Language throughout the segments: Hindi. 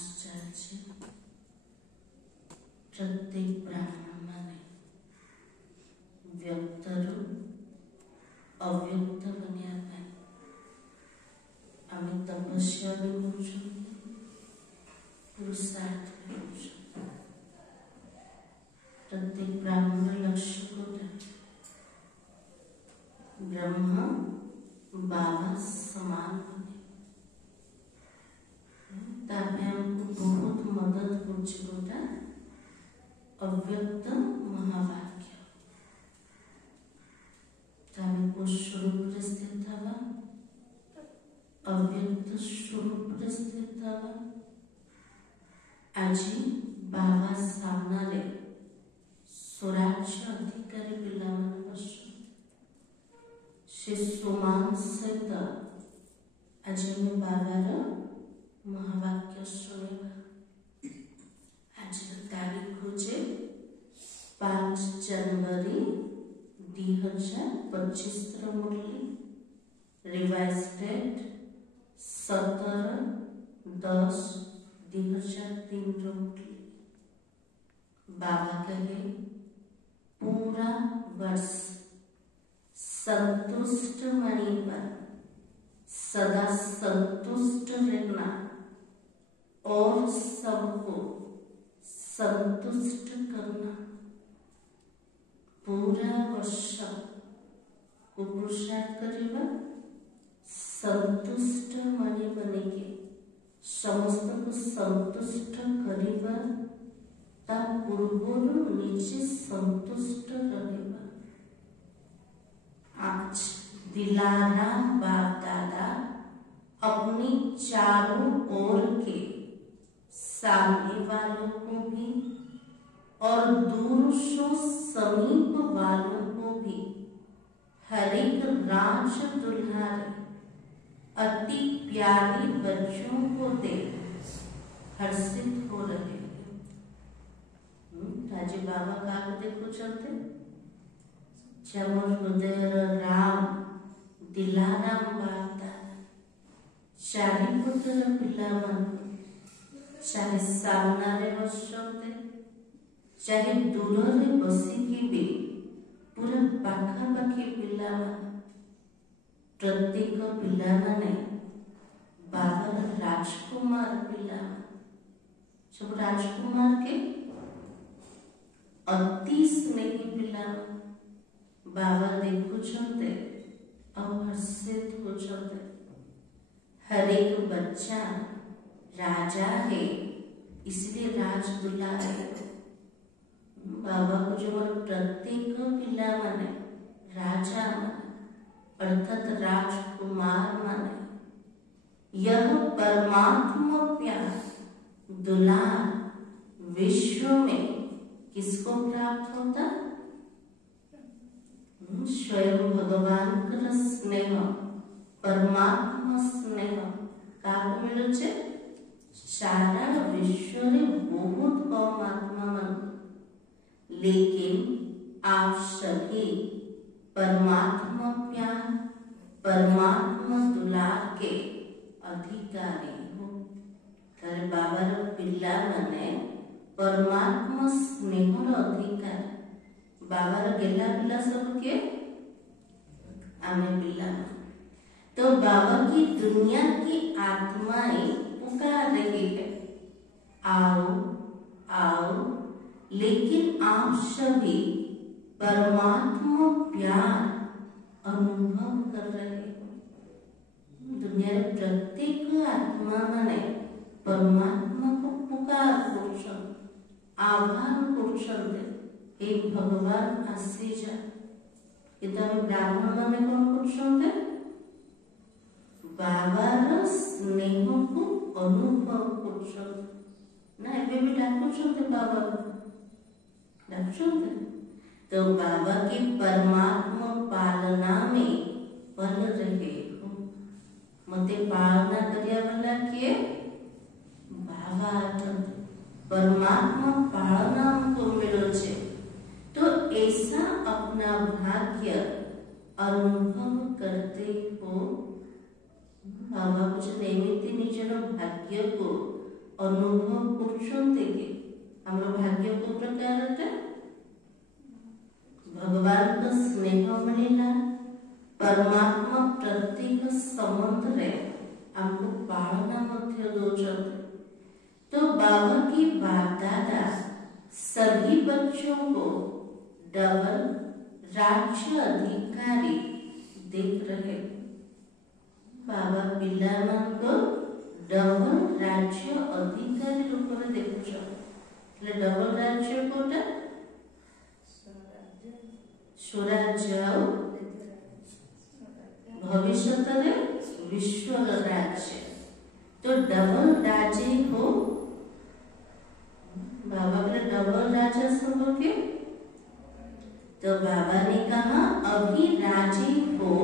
आश्चर्य प्रत्येक ब्राह्मण माने व्यक्तरू अव्यक्त बनिया पाए आमे तपस्या भी करूँ पुरुषार्थ भी करूँ। प्रत्येक ब्राह्मण लक्ष्य को ब्रह्म बाबा समान बने तापे हमको बहुत मदद गोटा अव्यक्त महावाक्य तापे को स्वरूप स्थित हवा अव्यक्त स्वरूप स्थित हवा आज बाबा सामने स्वराज्य अधिकारी पिला से सुमान सहित आज मैं बाबार महावाक्य शुणा। आज तारीख हूँ 5 जनवरी 2025 मुरली रिवाइज डेट 17/10/2003 मुरली। बाबा कहे पूरा वर्ष संतुष्ट मणि पर सदा संतुष्ट रहना और सबको संतुष्ट करना। पूरा वर्ष को पुरुषार्थ करेगा संतुष्ट मणि बने के समस्त को संतुष्ट करेगा ता पूर्वरु निजे संतुष्ट रहेगा। आज दिलाराम बाप दादा अपनी चारों ओर के सामने वालों को भी और दूर से समीप वालों को भी हर एक राज दुल्हारे अति प्यारी बच्चों को देख हर्षित हो रहे। राजे बाबा का देखो चलते चमर हृदय राम दिलाराम बाता चारिपुत्र पिला मन चाहे सामने बसते चाहे दूर रे बसिकी भी पूरा पाखापाखि पिला प्रत्येक पिला माने बाबार राजकुमार पिला सब राजकुमार के अति स्नेही पिला बाबा देखुछन्ते और हर्षित होछन्ते। हर एक बच्चा राजा है इसलिए राज दुल्हा है। बाबा को जो प्रत्येक पिला माने राजा माने अर्थात राजकुमार माने यह परमात्मा प्यार दुलार विश्व में किसको प्राप्त होता? स्वयं भगवान का स्नेह परमात्मा स्नेह का मिलु छे सारा विश्व रे बहुत कम आत्मा मन लेकिन आप सभी परमात्मा प्यार परमात्मा दुलार के अधिकारी हो। तारे बाबार पिला माने परमात्मा स्नेहर अधिकार बाबार गेला पिला सब के आमे पिला। तो बाबा की दुनिया की आत्माएं पुकार रही है आओ आओ, लेकिन आप सभी परमात्मा प्यार अनुभव कर रहे हो। दुनिया प्रत्येक आत्मा माने परमात्मा को पुकार करुछन आह्वान करुछन हे भगवान आसी जा। ब्राह्मण माने कौन करुछन्ते बाबार स्नेह को अनुभव करुछन ना एबे भी डाकुछन्ते बाबा डाकुछन्ते। तो बाबा की परमात्मा पालना में पल रहे हो। मते पालना करिया वाला के बाबा परमात्मा पालना हमको मिलो छे। तो ऐसा अपना भाग्य अनुभव करते हो। बाबा कुछ निमित्त निजर भाग्य को अनुभव करछन्ते कि हमर भाग्य को प्रकारटा भगवान का स्नेह मिलना परमात्मा प्रत्येक संबंध रे हमको पालना मध्य दोचते। तो बाबा की बाप-दादा सभी बच्चों को डबल राज्य अधिकारी देख रहे। बाबा पिला मान को डबल राज्य अधिकारी रूप में देखुछ। डबल राज्य कोटा स्वराज्य भविष्य रे विश्व राज्य। तो डबल राज्य हो बाबा के डबल राजा सब के। तो बाबा ने कहा अभी राजी हो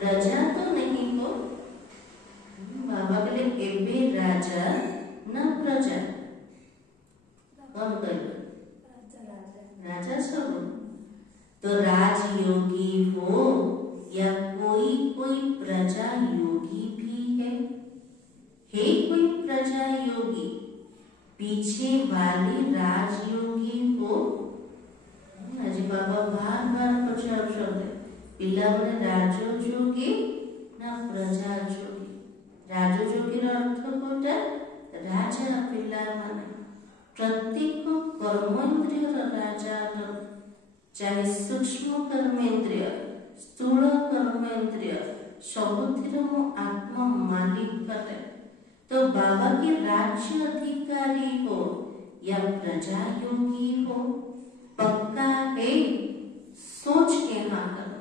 प्रजा तो नहीं हो। बाबा के लिए एबे राजा न प्रजा कौन कहे राजा सब। तो राजयोगी हो या कोई प्रजा योगी भी है कोई प्रजा योगी पीछे वाली राजयोगी हो। आज बाबा बार बार पचार पिला मैंने राजयोगी ना प्रजा योगी। राजयोगी अर्थ कोटा राजा पिला माने प्रत्येक कर्मेंद्रिय राजा चाहे सूक्ष्म कर्मेंद्रिय स्थूल कर्मेंद्रिय सबुथिर मो आत्मा मालिक बटे। तो बाबा के राज्य अधिकारी हो या प्रजा योगी हो पक्का है सोच के हाँ करो।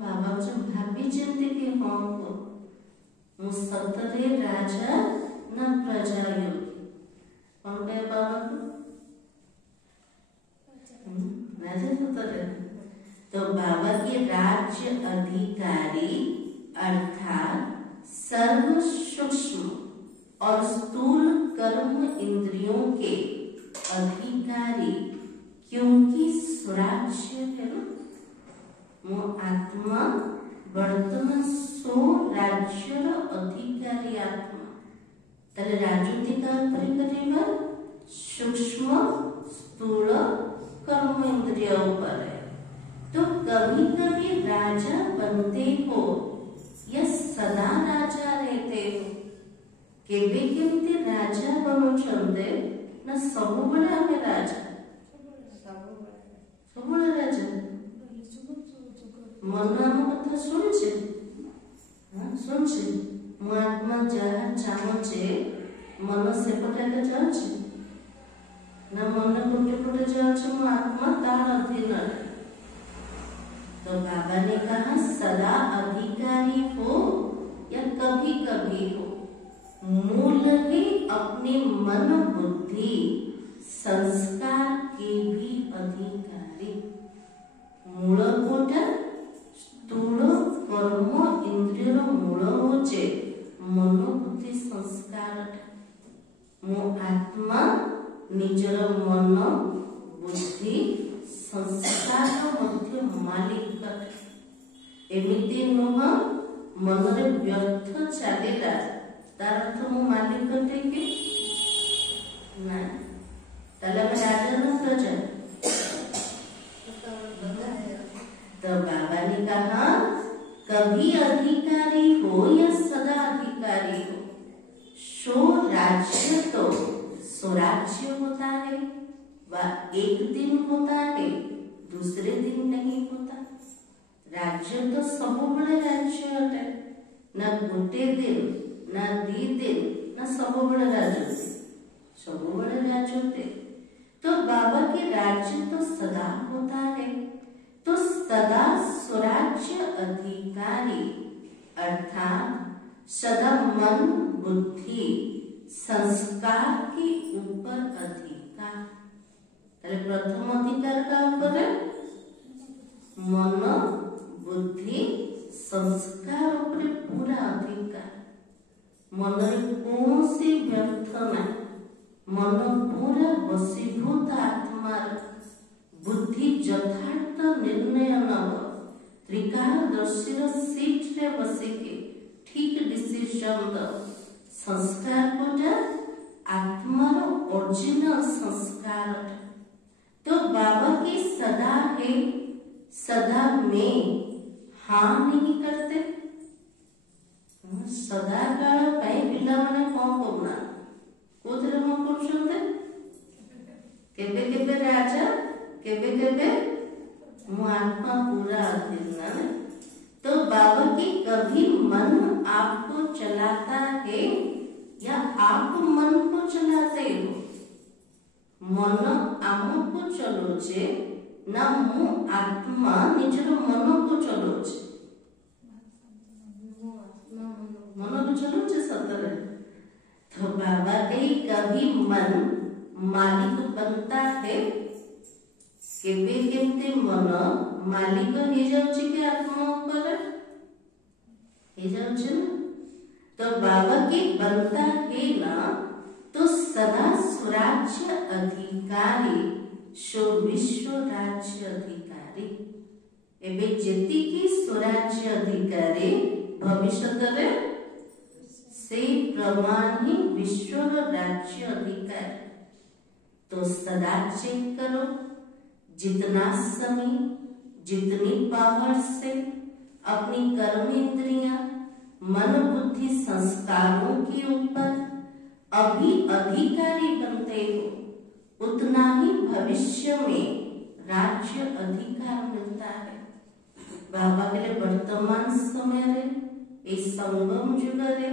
बाबा जो भाभी चिंते के हाँ को मु सतरे राजा न प्रजा योगी कौन कहे बाबा को राजा सतरे। तो बाबा के राज्य अधिकारी अर्थात सर्व सूक्ष्म और स्थूल कर्म इंद्रियों के अधिकारी क्योंकि स्वराज्य है मो आत्मा वर्तमान स्वराज्य अधिकारी आत्मा। तले राजनीतिका परिकरिबा सूक्ष्म स्थूल कर्म इंद्रिय ऊपर। तो कभी कभी राजा बनते हो या सदा राजा रहते हो। केबे केमती राजा बनुचंदे ना सबुबले हमें राजा सबुबले राजा मन आम कथा सुनछे हां सुनछे मो आत्मा जहा चाहछे मन सेपटे का जाउछे ना मन कोटे कोटे जाउछे मो आत्मा तार अधीन है। तो बाबा ने कहा सदा अधिकारी हो या कभी कभी हो मूल ही अपने मन बुद्धि संस्कार के भी अधिकारी। मूल कोटा स्थूल कर्म इंद्रिय मूल होचे मन बुद्धि संस्कार। मो आत्मा निजर मन बुद्धि संस्कार मध्य मालिक एमिति नुह मन रे व्यर्थ चलेला तार अर्थ मु मालिक कटे कि ना तले राजा न प्रजा। तो बाबा ने कहा कभी अधिकारी हो या सदा अधिकारी हो स्वराज्य तो स्वराज्य होता है वह एक दिन होता है दूसरे दिन नहीं होता। राज्य तो सबुबले राज्य है ना गोटे दिन ना दी दिन ना सबुबले राज्य सबुबले राज्य। तो बाबा के राज्य तो सदा होता है। तो सदा स्वराज्य अधिकारी अर्थात सदा मन बुद्धि संस्कार के ऊपर अधिकार। प्रथम अधिकार का ऊपर मन बुद्धि संस्कार ऊपर पूरा अधिकार। मन कौन सी व्यर्थ ना मन पूरा वशीभूत आत्मा बुद्धि यथार्थ निर्णय नब त्रिकालदर्शी सीट रे बसिके ठीक डिसीजन द संस्कार कोटा आत्मार ओरिजिनल संस्कार। तो बाबा की सदा है, सदा में हाँ नहीं करते। सदा काल पिला माने कौन करना कोथरे हाँ करछन्ते केबे केबे राजा केबे केबे मो आत्मा पूरा अधीन ना। तो बाबा की कभी मन आपको चलाता है या आप मन को चलाते हो? मन आमको चलोचे ना मु आत्मा निजर मन को चलोचे? मन को चलोचे सतरे। तो बाबा के कभी मन मालिक बनता है केबे केमते मन मालिक हे जाउची के आत्मा ऊपर हे जाउची ना। तो बाबा के बनता है ना तो सदा स्वराज्य अधिकारी शो विश्व राज्य अधिकारी। एबे जेति की स्वराज्य अधिकारी भविष्यत रे से प्रमाण ही विश्व राज्य अधिकारी। तो सदा चेक करो जितना समय जितनी पावर से अपनी कर्म इंद्रियां मन बुद्धि संस्कारों के ऊपर अभी अधिकारी बनते हो उतना ही भविष्य में राज्य अधिकार मिलता है। बाबा के लिए वर्तमान समय रे ए संगम युग रे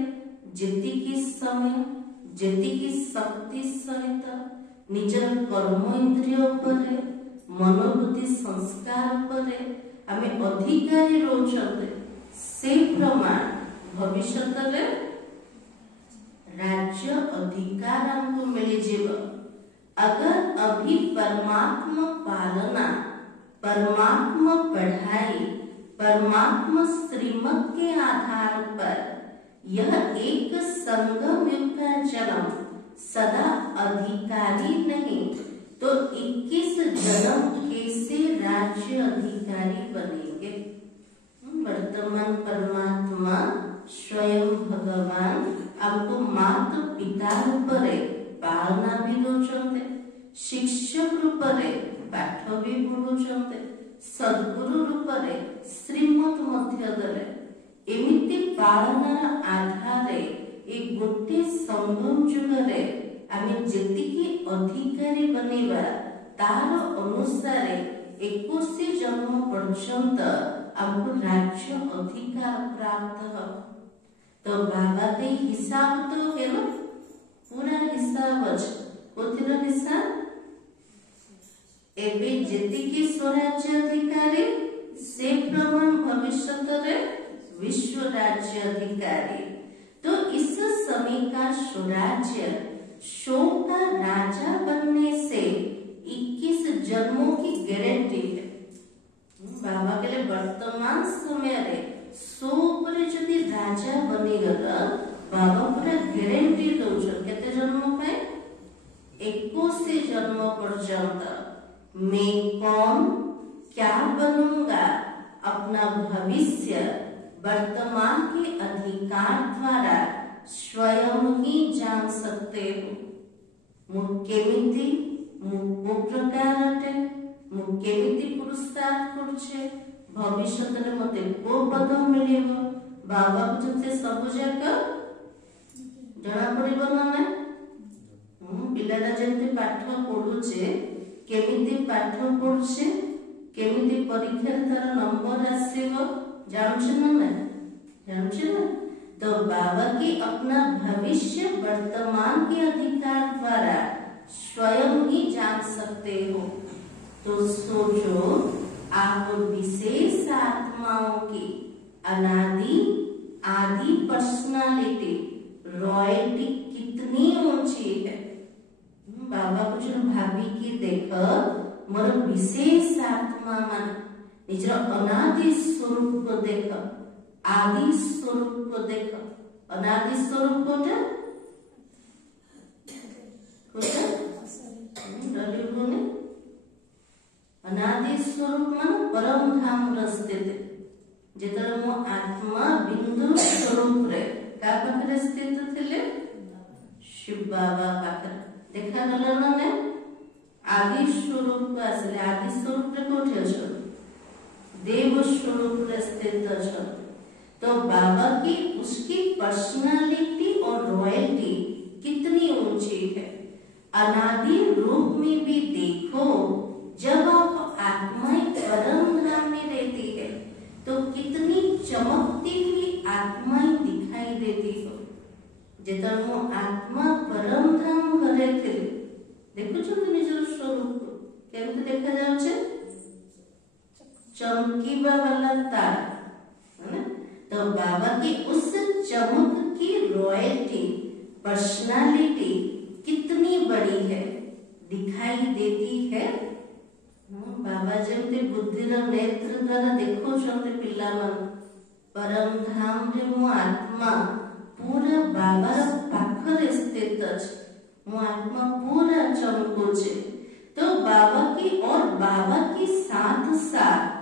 जेतिकी समय जेतिकी शक्ति सहित निजर कर्म इंद्रिय उपरे मनोबुद्धि संस्कार उपरे आमे अधिकारी रोचते से प्रमाण भविष्यत रे राज्य अधिकार हमको मिल जीव। अगर अभी परमात्मा पालना परमात्मा पढ़ाई परमात्मा श्रीमत के आधार पर यह एक संगम युग का जन्म सदा अधिकारी नहीं तो 21 जन्म कैसे राज्य अधिकारी बनेंगे? वर्तमान परमात्मा स्वयं भगवान आपको माता पिता रूपरे पालना भी दौरान शिक्षक रूपरे पाठ भी पढ़ुचंते सद्गुरु रूपरे श्रीमत मध्य दले एमिति पालनार आधारे एक गोटे संगम जुगरे आमे जेतिकी अधिकारी बनेबा तार अनुसारे 21 जन्म पर्यंत हमको राज्य अधिकार प्राप्त हो। तो बाबा के हिसाब तो है ना पूरा हिसाब अछि कोथिर हिसाब एबे जेतिकी स्वराज्य अधिकारी से प्रमाण भविष्यत रे विश्व राज्य अधिकारी। तो इस समय का स्वराज्य शो का राजा बनने से 21 जन्मों की गारंटी है। बाबा के लिए वर्तमान समय रे सो पर जदि राजा बनेगला बाबा पूरा गारंटी दउछन केते जन्म पे 21 जन्म पर्यंत मैं कौन क्या बनूंगा अपना भविष्य वर्तमान के अधिकार द्वारा स्वयं ही जान सकते हो। मुकेमिति मु प्रकार अटे मु केमिति पुरस्कार करछे भविष्यत रे मते को पद मिलिबो बाबा को जते सब जगह जणा पड़िबो ना पिलाटा जते पाठ पढुचे केमिति पाठ पढुचे केमिति परीक्षा तार नंबर आसीबो जानछ ना जानछ ना। तो बाबा की अपना भविष्य वर्तमान के अधिकार द्वारा स्वयं ही जान सकते हो। तो सोचो आप विशेष आत्माओं की अनादि आदि पर्सनालिटी रॉयल्टी कितनी ऊंची है। बाबा कुछ भाभी की देख मोर विशेष आत्मा मान निजर अनादि स्वरूप को देख आदि स्वरूप को देख। अनादि स्वरूप कोटा कोटा अनादि स्वरूप मान परम धाम रस्ते जेतरे मो आत्मा बिंदु स्वरूप रे का पाखरे स्थित थिले शिव बाबा पाखरे देखा गला ना ने आदि स्वरूप आसले आदि स्वरूप रे कोठे अछो देव स्वरूप रे स्थित अछो तो बाबा की उसकी पर्सनालिटी और रॉयल्टी कितनी ऊंची है। अनादि रूप में भी देखो जब आप आत्माएं परम धाम में रहती है तो कितनी चमकती हुई आत्माएं दिखाई देती हो। जेतर मो आत्मा परम धाम घरे थे देखो छन निजर स्वरूप केमते देखा जाउछे चमकीबा वाला तारा है ना। तो बाबा की उस चमक की रॉयल्टी पर्सनालिटी कितनी बड़ी है दिखाई देती है। बाबा जमते बुद्धिर नेत्र द्वारा देखो छते पिला मन परम धाम रे मो आत्मा पूरा बाबार पाखरे स्थित अछि मो आत्मा पूरा चमकुचे। तो बाबा की और बाबा की साथ साथ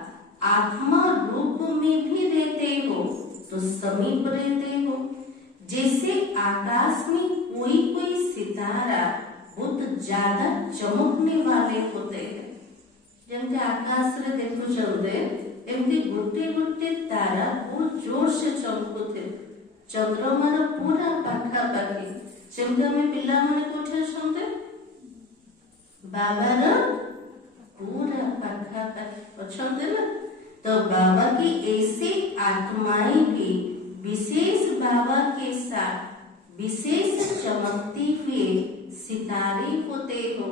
आत्मा रूप में भी रहते हो तो समीप रहते हो। जैसे आकाश में कोई कोई सितारा बहुत ज्यादा चमकने वाले होते हैं जमते आकाश रे देखो चलते एमती गोटे गोटे तारा बहुत जोर से चमकुते चंद्रमा रो पूरा पाखा पाखी सेमते हमें पिला माने कोठे सुनते बाबा रो पूरा पाखा पाखी पछंदे ना। तो बाबा की ऐसी आत्माएं भी विशेष बाबा के साथ विशेष चमकती हुए सितारे होते हो।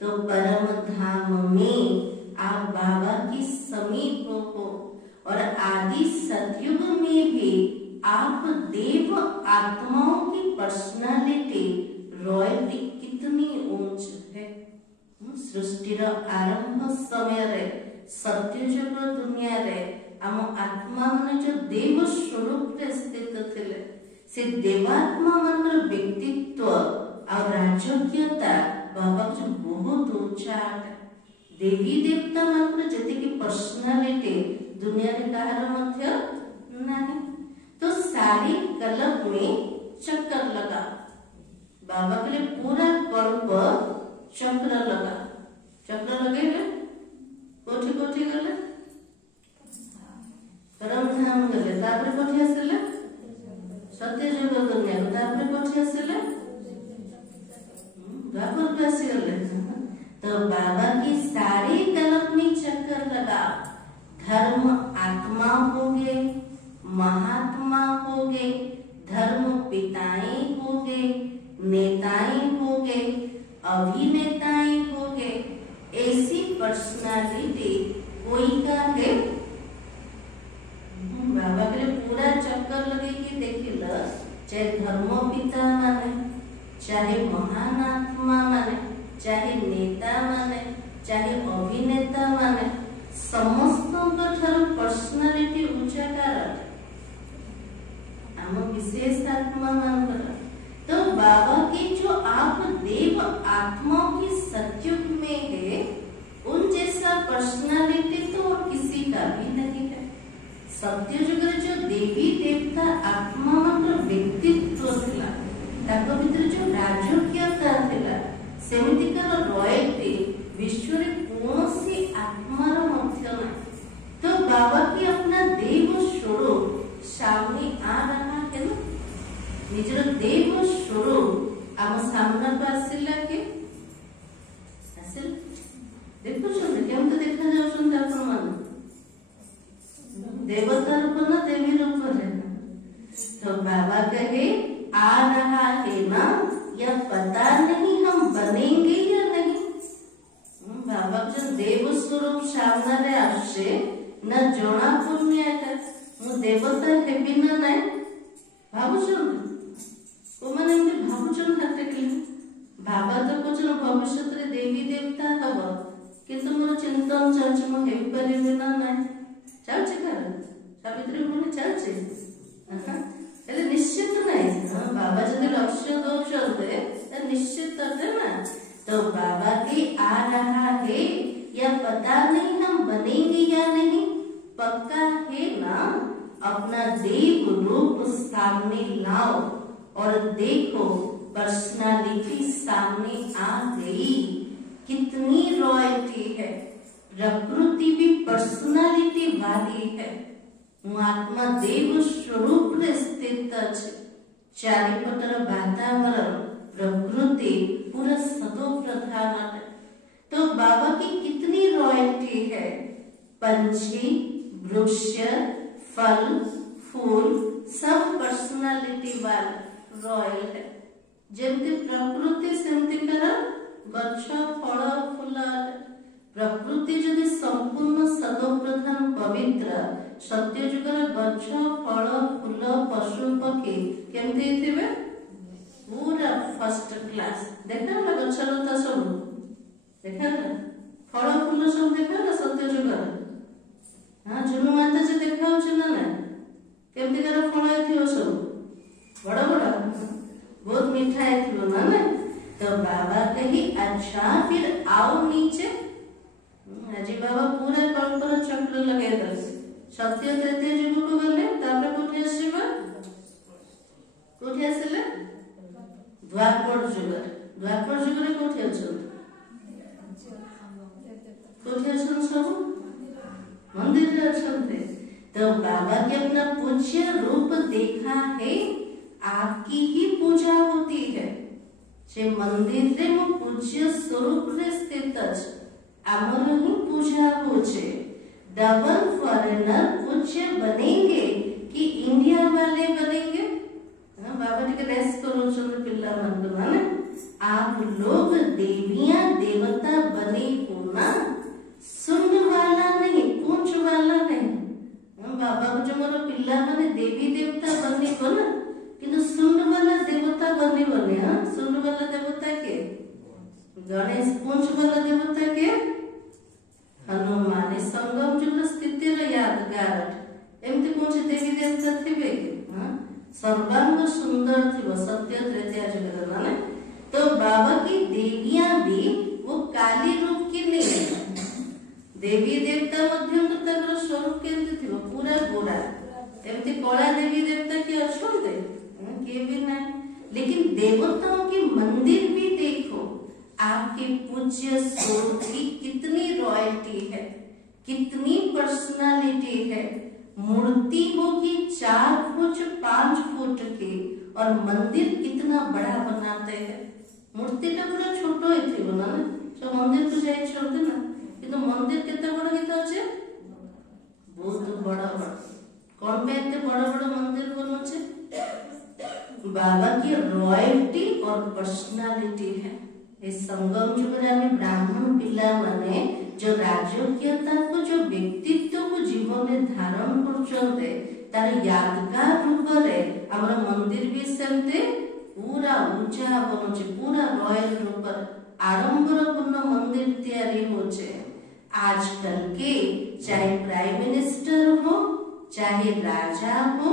तो परम धाम में आप बाबा की समीप हो और आदि सतयुग में भी आप देव आत्माओं की पर्सनालिटी रॉयल्टी कितनी ऊंच है। सृष्टि आरंभ समय रे सत्ययुग दुनिया रे आम आत्मा माने जो देव स्वरूप रे स्थित थिले से देवात्मा मानर व्यक्तित्व और राजकीयता बाबा जो बहुत ऊंचा है। देवी देवता मानर जति की पर्सनालिटी दुनिया रे कहार मध्य नहीं। तो सारी कल्प में चक्कर लगा बाबा के लिए पूरा कल्प चक्र लगा चक्र लगे कोठी कोठी गले परम धाम गले तापर कोठी आसले सत्य जुग दुनिया तापर कोठी आसले द्वापर पे आसी गले। तो बाबा की सारी कल्प में चक्कर लगा धर्म आत्मा हो गए महात्मा हो गए धर्म पिताएं हो गए नेताएं हो गए अभिनेताएं हो गए। ऐसी पर्सनालिटी कोई का है बाबा के पूरा चक्कर लगे कि देखिल चाहे धर्म पिता माने चाहे महान आत्मा माने चाहे नेता माने चाहे अभिनेता माने समस्त पर्सनालिटी ऊंचा कार आम विशेष आत्मा मान। तो बाबा की जो आप देव आत्माओं की सतयुग में है उन जैसा पर्सनालिटी तो और किसी का भी नहीं है। सत्ययुग जो देवी देवता आत्मा मानर व्यक्तित्व थिला ताको भीतर जो राजकीयता थिला सेमितिकार रॉयल्टी विश्व रे कौनसी आत्मार मध्य नहीं। तो बाबा की अपना देव स्वरूप सामने आ रहा है ना निजर देव स्वरूप आम सामना को आसिला के आसिल देखो छन केम तो देखा जाउ छन आपण मान देवता रूप ना देवी रूप है। तो बाबा कहे आ रहा है ना या पता नहीं हम बनेंगे या नहीं। बाबा जो देव स्वरूप सामना रे आसे ना जोना पुण्य है मु देवता हेबी ना नहीं भाबुछन को माने भाबुछन हाते के बाबा तो कुछ भविष्य रे देवी देवता हब किंतु मोर चिंतन चलछ मु हेबी परिबे ना नहीं चलछ कर सावित्री मन चलछ एले निश्चित नहीं बाबा जदि लक्ष्य दोछते त निश्चित है ना। तो बाबा के आ रहा है या पता नहीं हम बनेंगे या नहीं पक्का है ना अपना देव रूप सामने लाओ और देखो पर्सनालिटी सामने आ गई। कितनी रॉयल्टी है, प्रकृति भी पर्सनालिटी वाली है। आत्मा देव स्वरूप स्थित अच्छे, चारिपटर वातावरण प्रकृति पूरा सदो प्रधान है। तो बाबा की कितनी रॉयल्टी है। पंछी, वृक्ष, फल, फूल सब पर्सनालिटी वाले रॉयल है। जमती प्रकृति सेमती कर गछ, फल, फूल। प्रकृति जदि संपूर्ण सदो प्रधान पवित्र सत्य जुगर गछ, फल, फूल, पशु, पक्षी केमती थिबे पूरा फर्स्ट क्लास। देखा ना गछ लता सब देखा ना, फल फूल सब देखा ना सत्य जुगर। हाँ जुनू माता जी देखा ना ना केमती कर फल थी सब बड़ा बड़ा बहुत मीठा थी ना। तो बाबा कही अच्छा फिर आओ नीचे। आज बाबा पूरा कल्पर चक्र लगे सत्य तृतीय जुग को गले कोठी आसीबा कोठी आसिले द्वापर जुग। द्वापर जुग रे कोठी अछन कोठी अछन सब मंदिर रे अछन। तो बाबा के अपना पूज्य रूप देखा है, आपकी ही पूजा होती है। जे मंदिर रे वो पूज्य स्वरूप रे स्थित अछि, आमर ही पूजा होचे। डबल फॉरेनर पूज्य बनेंगे कि इंडिया वाले बनेंगे। बाबा टिके रेस्ट करो चंद्र पिल्ला मन को ना आप लोग देवियां देवता बने हो ना, सुन वाला नहीं पूछ वाला नहीं। बाबा को जो मोर पिल्ला माने देवी देवता बने को ना, किंतु सुन वाला देवता बने बने। हाँ सुन वाला देवता के गणेश, पूछ वाला देवता के हनुमान। संगम जुग स्थिति यादगार एमती पूछ देवी देवता थिबे। हाँ सर्वांग सुंदर थिबो सत्य तृतीय जुग माने। तो बाबा की देवियां भी वो काली रूप की नहीं। देवी देवता मध्यम तो तकर स्वरूप केमती थिबो पूरा गोरा। एमती कला देवी देवता के अछंते के भी नहीं। लेकिन देवताओं के मंदिर भी देखो, आपके पूज्य स्वरूप की कितनी रॉयल्टी है, कितनी पर्सनालिटी है। मूर्ति होगी 4 फुट 5 फुट के और मंदिर कितना बड़ा बनाते हैं। मूर्ति तो पूरा छोटो ही थी बना ना, जो मंदिर तो जाए छोड़ते ना, किंतु मंदिर कितना बड़ा कितना अच्छे बहुत बड़ा बड़ा। कौन पे इतने बड़ा बड़ा मंदिर बनोचे? बाबा की रॉयल्टी और पर्सनालिटी है। इस संगम जुग में ब्राह्मण पिला माने जो राजकीयता को जो व्यक्तित्व को जीवन में धारण करछन्ते तार यादगार रूप रे हमर मंदिर भी सेमते पूरा ऊंचा बनोचे, पूरा रॉयल रूप आडंबर पूर्ण मंदिर तैयारी होचे। आजकल के चाहे प्राइम मिनिस्टर हो चाहे राजा हो,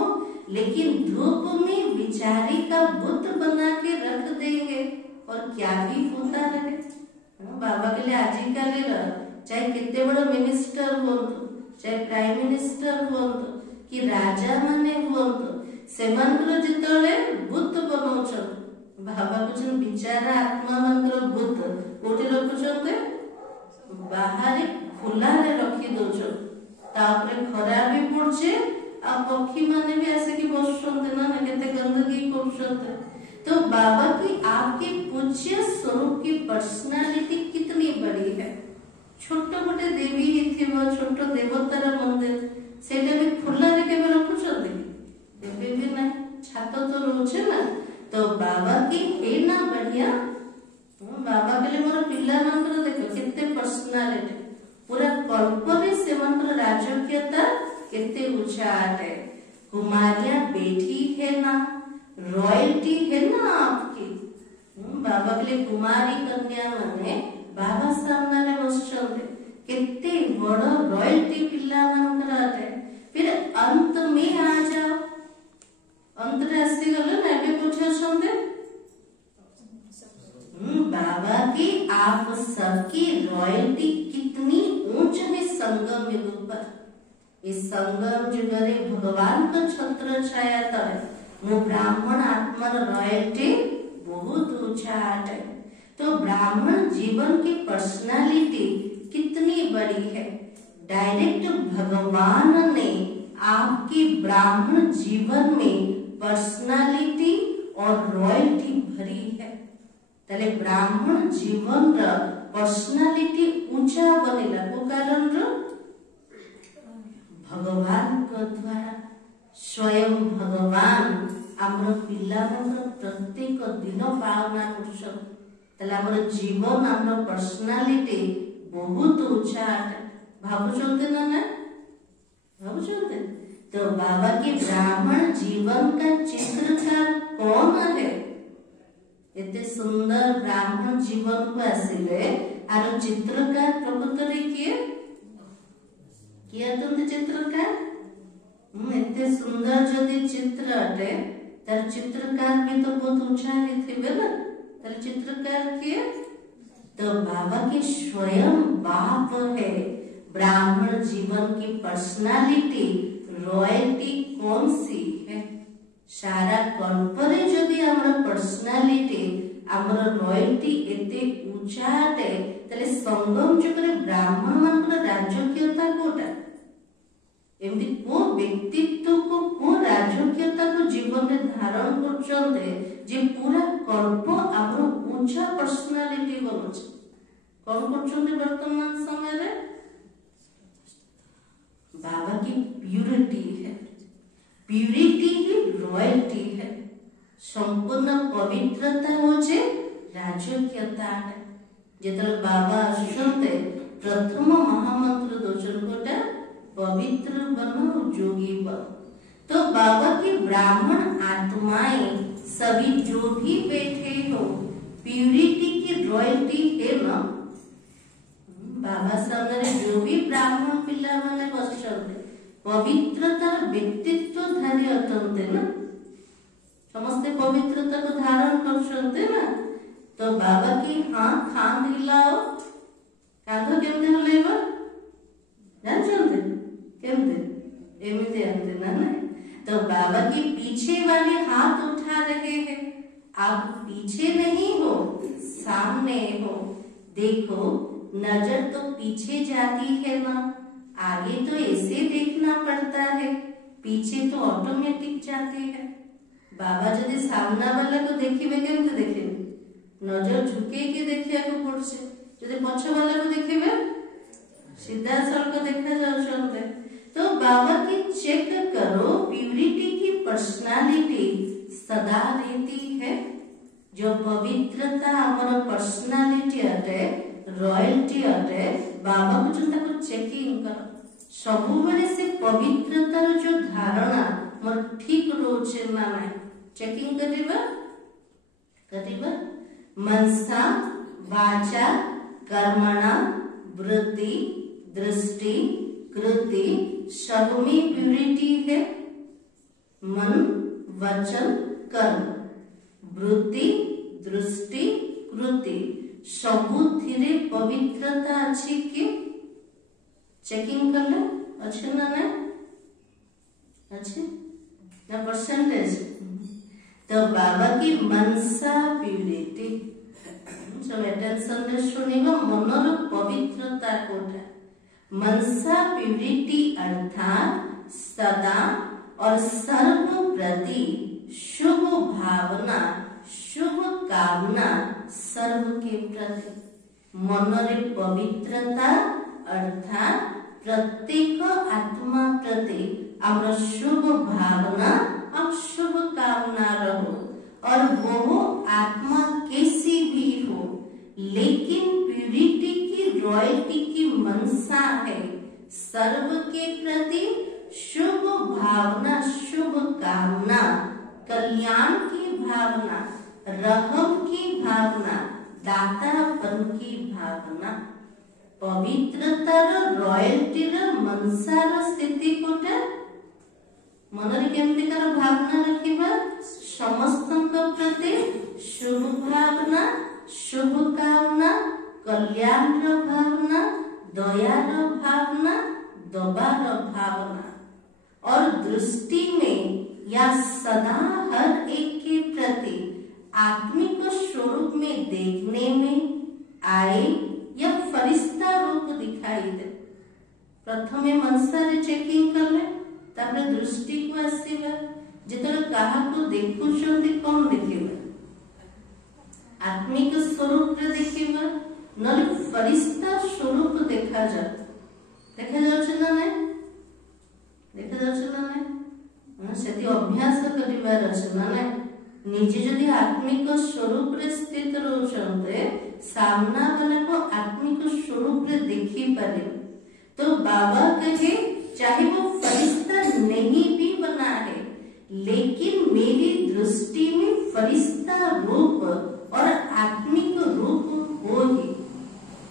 लेकिन धूप में बिचारी का बुद्ध बना के रख देंगे और क्या भी होता है। बाबा के लिए आजिकल चाहे कितने बड़ा मिनिस्टर हो, चाहे प्राइम मिनिस्टर हो कि राजा माने हो, सेमानकर जितले बुद्ध बनाउछन बाबा कुछ बिचारा आत्मा मंत्र बुद्ध कोठी रखुछन्ते बाहर खुला रे रखी दउछन। तापरे खरा भी पड़छे आ पक्षी माने भी ऐसे की बसछन्ते ना केते गंदगी करछन्ते। तो बाबा की आपके पूज्य स्वरूप की पर्सनालिटी कितनी बड़ी है। छोटे मोटे देवी ही थी वो छोटे देवतार मंदिर सेटा भी खुला रे केबे रखुछन्ते देवी भी ना छात तो रोचे ना। तो बाबा की है ना बढ़िया। बाबा के लिए मोर पिल्ला मानकर देखो कितने पर्सनालिटी पूरा कल्परे से मंत्र राजकीयता कितने ऊंचा है। कुमारियां बेटी है ना, रॉयल्टी है ना आपकी। बाबा के लिए कुमारी कन्या माने बाबा सामने रे बसछन्ते कितने बड़ रॉयल्टी पिल्ला मानकर है। फिर अंत में आ जाओ, अंत रे आसी गले ना बे पूछछन्ते बाबा की आप सबकी रॉयल्टी कितनी ऊंच है संगम युग पर। इस संगम जुगरे भगवान को छत्र छाया तले मु ब्राह्मण आत्मार रॉयल्टी बहुत ऊंचा है। तो ब्राह्मण जीवन की पर्सनालिटी कितनी बड़ी है। डायरेक्ट भगवान ने आपकी ब्राह्मण जीवन में पर्सनालिटी और रॉयल्टी भरी है। तले ब्राह्मण जीवन रा पर्सनालिटी ऊंचा बनेला को कारण भगवान को द्वारा स्वयं भगवान आमर पिला प्रत्येक दिन पालना कर जीवन आमर पर्सनालिटी बहुत ऊंचा भावुचंते ना भावुचंते। तो बाबा के ब्राह्मण जीवन का चित्रकार कौन है। इतने सुंदर ब्राह्मण जीवन को आसिले आर चित्रकार प्रकृत किए तुम चित्रकार इतने सुंदर जदि चित्र अटे तार चित्रकार भी तो बहुत ऊंचा थे ना। तार चित्रकार किए तो बाबा के स्वयं बाप है। ब्राह्मण जीवन की पर्सनालिटी रॉयल्टी कौन सी है। सारा कल्परे जदि हमर पर्सनालिटी हमर रॉयल्टी एते ऊंचा है तले संगम जुगरे ब्राह्मण मानकर राजकीयता कोटा एमती को व्यक्तित्व को राजकीयता को जीवन में धारण करचंते जे पूरा कल्प हमर ऊंचा पर्सनालिटी बनछ। कौन करचंते वर्तमान समय रे बाबा की प्यूरिटी है। प्यूरिटी ही रॉयल्टी है। संपूर्ण पवित्रता होचे राजकीयता है। जेतल बाबा आसुते प्रथम महामंत्र दोचन कोटा पवित्र बनो जोगी बनो। तो बाबा की ब्राह्मण आत्माएं सभी जो भी बैठे हो प्यूरिटी की रॉयल्टी है ना। बाबा सामने जो भी ब्राह्मण पिला माने बसचंते पवित्रतार व्यक्तित्वधारी अटंते ना। समस्ते पवित्रता को धारण करचंते ना। तो बाबा की हाँ खान हिलाओ कांध केमते हलेबा जानचंते केमते एमिते आते ना ना। तो बाबा के पीछे वाले हाथ उठा रहे हैं। आप पीछे नहीं हो सामने हो। देखो नजर तो पीछे जाती है ना। आगे तो ऐसे देखना पड़ता है पीछे तो ऑटोमेटिक जाती है। बाबा जदि सामना वाला को देखिबे केमते देखिबे नजर झुके के देखिया को पड़से। जदि पछ वाला को देखिबे सीधा सड़क देखा जाउछंते। तो बाबा की चेक करो प्यूरिटी की पर्सनालिटी सदा रहती है। जो पवित्रता हमारा पर्सनालिटी अटे रॉयल्टी अटे बाबा को जो ताको चेकिंग करो सबु बेले से पवित्रतार जो धारणा मोर ठीक रोचे ना नहीं चेकिंग करिबा मनसा वाचा कर्मणा वृत्ति दृष्टि कृति सब में प्यूरिटी है। मन वचन कर्म वृत्ति दृष्टि कृति सबुथिरे पवित्रता अच्छी के चेकिंग कर ले अच्छे ना नहीं अच्छे ना परसेंटेज। तो बाबा की मनसा प्यूरिटी सब अटेंशन रे सुनिबा मनर पवित्रता कोटा। मनसा प्यूरिटी अर्थात सदा और सर्व प्रति शुभ भावना शुभ कामना सर्व के प्रति। मनरे पवित्रता अर्थात प्रत्येक आत्मा प्रति आमर शुभ भावना और शुभ कामना रहो। और वो आत्मा कैसी भी हो लेकिन प्यूरिटी की रॉयल्टी की मनसा है सर्व के प्रति शुभ भावना शुभ कामना कल्याण की भावना रहम की भावना दातापन की भावना। पवित्रतार रॉयल्टीर मनसार स्थिति कोटा मनरे केमतिकार भावना रखिबा समस्तक प्रति शुभ भावना शुभ कामना कल्याण भावना दयार भावना दबार भावना और दृष्टि में या सदा हर एक के प्रति आत्मिक स्वरूप में देखने में आए या फरिश्ता रूप दिखाई दे। प्रथमे मनसारे चेकिंग कले तापर दृष्टि को आसीबा जेतरे काहा को देखुछंती कोन देखिबा आत्मिक स्वरूप रे देखिबा नले फरिश्ता स्वरूप देखा जाउछ ना नै देखा जाउछ ना नै सेति अभ्यास करिबार अछि ना नै निजे जदि आत्मिक स्वरूप रे स्थित रहउछन्ते सामना वाला को आत्मिक स्वरूप रे देखि पारे तो बाबा कहे चाहे वो फरिश्ता नहीं भी बना है लेकिन मेरी दृष्टि में फरिश्ता रूप और आत्मिक रूप हो ही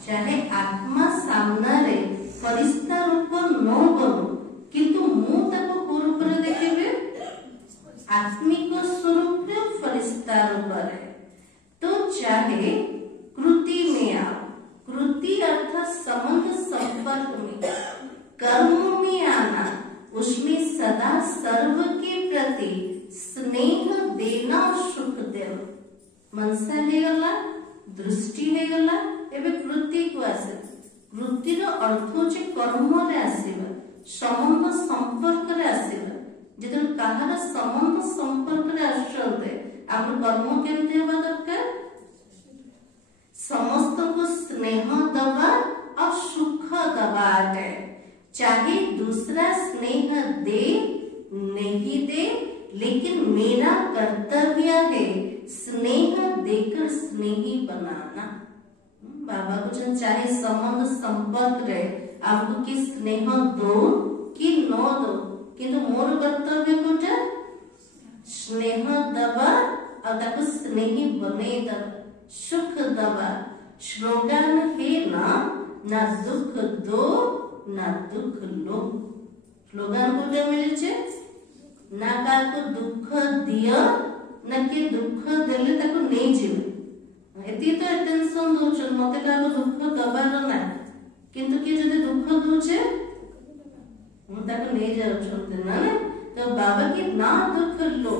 चाहे आत्मा सामना रे फरिश्ता रूप न बनो किंतु मु ताको को रूप रे देखिबे आत्मिक स्वरूप रे फरिश्ता रूप रे तो चाहे कृति में आओ कृति अर्थात संबंध संपर्क में कर्म में आना उसमें सदा सर्व के प्रति स्नेह देना सुख देव मनसा है गला दृष्टि है गला एबे कृति को आसे कृति रो अर्थ होचे कर्म रे आसीबा संबंध संपर्क रे आसीबा जेतन काहार संबंध संपर्क रे आछते आप कर्म केमते होबा दरकार समस्त को स्नेह दवा और सुख दवा है चाहे दूसरा स्नेह दे नहीं दे लेकिन मेरा कर्तव्य है स्नेह देकर स्नेही बनाना। बाबा को चाहे संबंध संपर्क रहे आपको कि स्नेह दो कि न दो किंतु मोर कर्तव्य कोटा स्नेह दवा और ताको स्नेही बने दवा सुख दवा स्लोगन है ना दुख दो ना दुख लो स्लोगन कोटा मिले छे ना काको दुख दियो ना कि दुख देले ताको नै जिवे एती तो टेंशन दोछ मते काको दुख दबार ना किंतु कि जदि दुख दोछे हम ताको नै जाउछते ना तो बाबा की ना दुख लो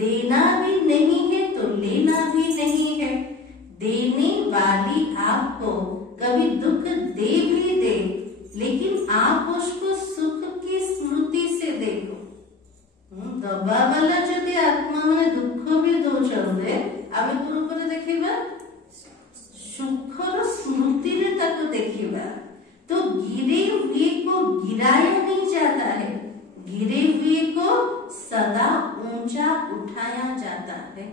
देना भी नहीं है तो लेना भी नहीं है देने वाली आपको कभी दुख दे भी दे लेकिन आप उसको सुख की स्मृति से देखो दबा वाला जदि आत्मा में दुख भी दोछंदे आमे गुरु पर देखिबा सुखर स्मृति रे तक देखिबा तो गिरे हुए को गिराया नहीं जाता है गिरे हुए को सदा ऊंचा उठाया जाता है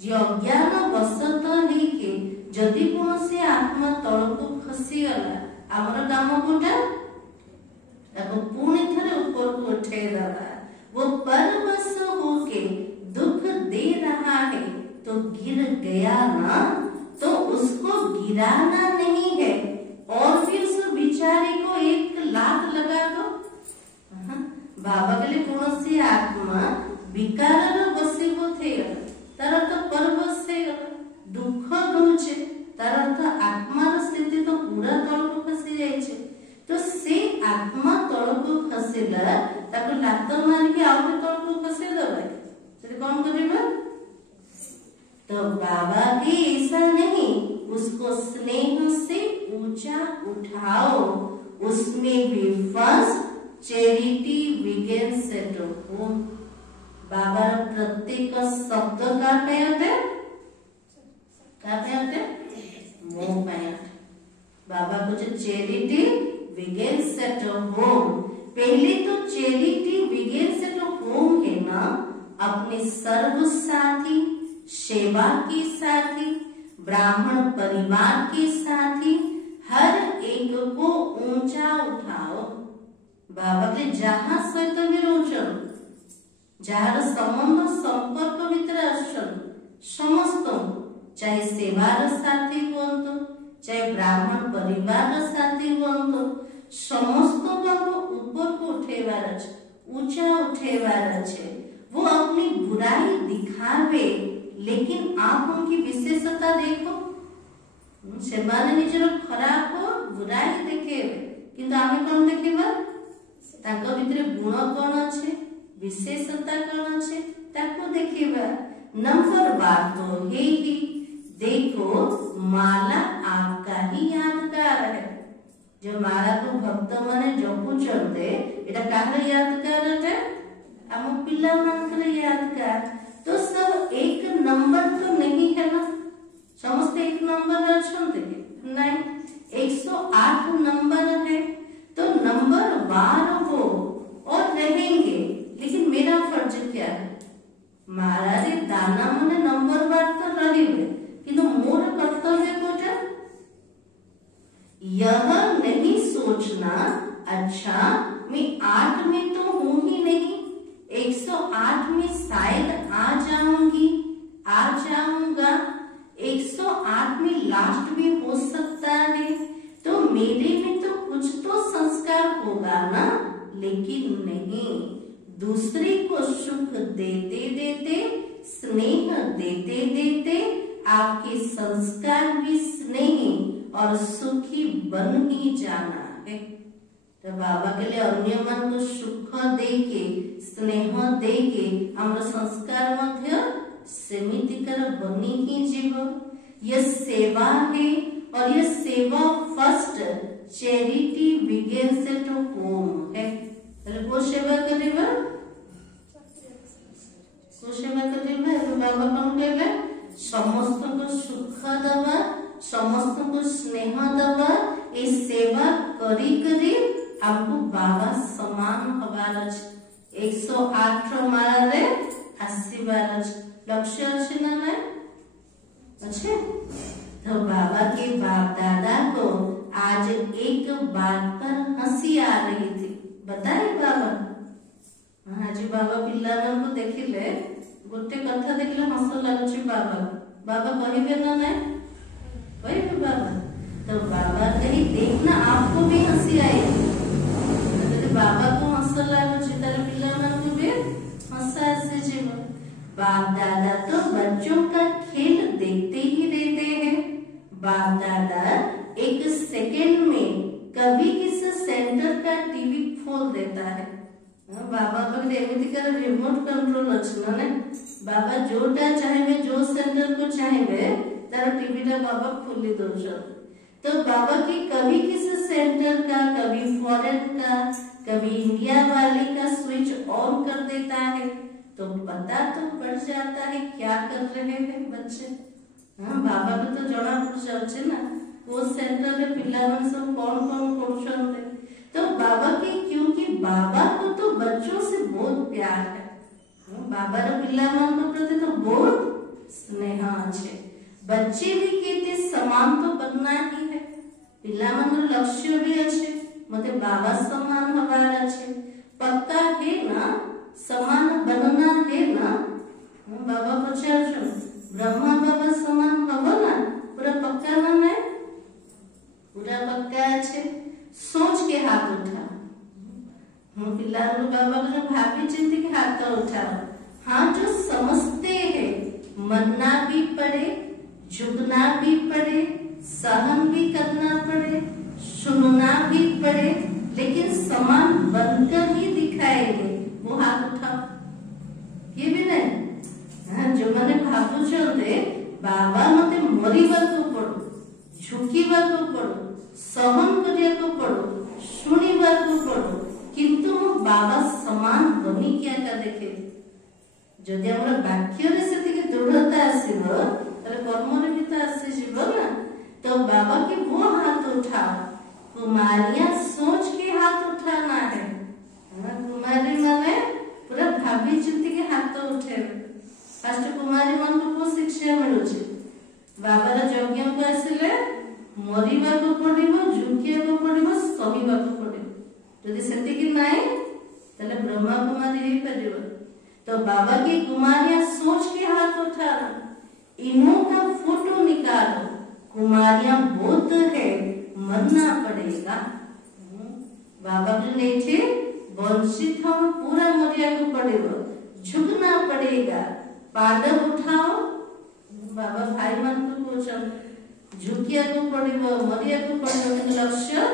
जो अज्ञान वशत नहीं के जदि कोनसे आत्मा तळको खसी गला हमर काम कोटा ताको पुणी थरे ऊपर को उठे दबा वो परवश होके दुख दे रहा है तो गिर गया ना तो उसको गिराना नहीं है और फिर उस बेचारे को एक लात लगा दो बाबा के लिए कौन आत्मा विकार बसीभूत है तार तो परवश है दुख दूचे तार तो आत्मा स्थिति तो पूरा तल को खसी जाइए तो से आत्मा तल को खसेला ताको लात मार के आउ तल को खसे दबा से कौन करेगा तो बाबा के ऐसा नहीं उसको स्नेह से ऊंचा उठाओ उसमें भी first charity begins at home बाबा प्रत्येक शब्द का होते मोह पैंट बाबा को जो चैरिटी बिगिंस एट होम पहले तो चैरिटी बिगिंस एट होम है ना अपने सर्व साथी सेवा के साथी ब्राह्मण परिवार के साथी हर एक को ऊंचा उठाओ बाबा के जहाँ सहित भी रोचन जार संबंध संपर्क भीतर आसन समस्त चाहे सेवार साथी हुंतु चाहे ब्राह्मण परिवार साथी हुंतु समस्त को ऊपर को उठेवार अच्छे ऊंचा उठेवार अच्छे वो अपनी बुराई दिखावे लेकिन आप उनकी विशेषता देखो से माने निजर खराब बुराई देखे किंतु आमे कौन देखिबा गुण कौन अच्छे विशेषता कौन अच्छे ताको देखिबा। नंबर 12 तो है ही देखो माला आपका ही यादगार है। जो माला को भक्त माने जपुचंते एटा काहर यादगार है हम पिला मानकर यादगार। तो सब एक नंबर तो नहीं है ना समस्त एक नंबर अच्छे नहीं 108 नंबर है तो नंबर 12 हो और रहेंगे। लेकिन मेरा फर्ज क्या है मारा रे दाना मने नंबर 12 तो रहिबे किंतु मोर कर्तव्य कोटा यह नहीं सोचना अच्छा मैं 8 में तो हूं ही नहीं 108 में शायद आ जाऊंगा 108 में लास्ट भी हो सकता है तो मेरे में तो कुछ तो संस्कार होगा ना। लेकिन नहीं दूसरे को सुख देते देते स्नेह देते देते आपके संस्कार भी स्नेही और सुखी बन ही जाना है। तो बाबा के लिए अन्य मन को सुख देके स्नेह देके हमर संस्कार मध्य सेमितिकर बनी ही जीव। यह सेवा है और यह सेवा first charity begins at home है। को सेवा करेगा को सेवा करेगा बाबा कौन कहले समस्त को सुख दबा समस्त को स्नेह दबा ए सेवा करी करी आपको बाबा समान हबार अछि 108 मारा रे आसीबार अछि लक्ष्य अच्छे ना है अच्छे। तो बाबा के बाप दादा को आज एक बात पर हंसी आ रही थी बताए बाबा आज बाबा पिला को देखिले गोटे कथा देखिले हंस लगुच बाबा बाबा कहिबे ना नहीं कहिबे बाबा। तो बाबा कही देखना आपको भी हंसी आएगी तो बाबा को हंस लगुच तार पिला को भी हंसा आसे जीवन। बाप दादा तो बच्चों का खेल देखते ही रहते हैं। बाप दादा एक सेकेंड में कभी किसी सेंटर का टीवी खोल देता है। बाबा पाखे एमितिकार रिमोट कंट्रोल अछि ना बाबा जोटा चाहे जो सेंटर को चाहे तार टीवी टा बाबा खोली दौर। तो बाबा की कभी किसी सेंटर का कभी फॉरेन का कभी इंडिया वाले का स्विच ऑन कर देता है तो पता तो पड़ जाता है क्या कर रहे हैं बच्चे। हाँ बाबा को तो जना पड़ जाए ना वो सेंटर में पिला मन सब कौन कौन कर। तो बाबा की क्योंकि बाबा को तो बच्चों से बहुत प्यार है बाबा रो पिला मन को प्रति तो बहुत स्नेह अच्छे। बच्चे भी कहते समान तो बनना ही है पिला मन रो लक्ष्य भी अच्छे मते बाबा समान हवार अच्छे पक्का है ना समान बनना है ना। बाबा पचार ब्रह्मा बाबा समान हवो ना पूरा पक्का ना है पूरा पक्का अच्छे। सोच के हाथ उठा हम पिला बाबा को भाभी चिंती के हाथ उठाओ। हाँ जो समझते हैं मरना भी पड़े झुकना भी पड़े सहन भी करना पड़े सुनना भी पड़े लेकिन समान बनकर ही दिखाएंगे वो हाथ उठाओ ये भी नहीं। जो मैंने भावु चलते बाबा मते मरिबा को पड़ो झुकीबा को पड़ो सहन करिया को पड़ो सुनिबा को पड़ो किंतु बाबा समान बनी क्या का देखे जदि हमर वाक्य रे सेति के दृढ़ता आसीबो तले कर्म रे भी तो आसी जीवो ना। तो बाबा के वो हाथ उठाओ कुमारियां सोच के हाथ उठाना है। कुमारी माने पूरा भाभी चिंती के हाथ उठे फास्ट कुमारी मन को शिक्षा मिलु छी बाबार यज्ञ को आसिले मरिबा को पड़िबो झुकिया को पड़िबो सहिबा को पड़िबो जदि सेति कि नाही तले ब्रह्मा कुमारी ही परिबो। तो बाबा की कुमारियां सोच के हाथ उठाना इन्हों का फोटो निकालो कुमारियां बहुत है मरना पड़ेगा। बाबा के नीचे वंशित हम पूरा मरिया को पड़ेगा झुकना पड़ेगा पादप उठाओ बाबा भाई मन को पूछ झुकिया को पड़ेगा मरिया को पड़ेगा लक्ष्य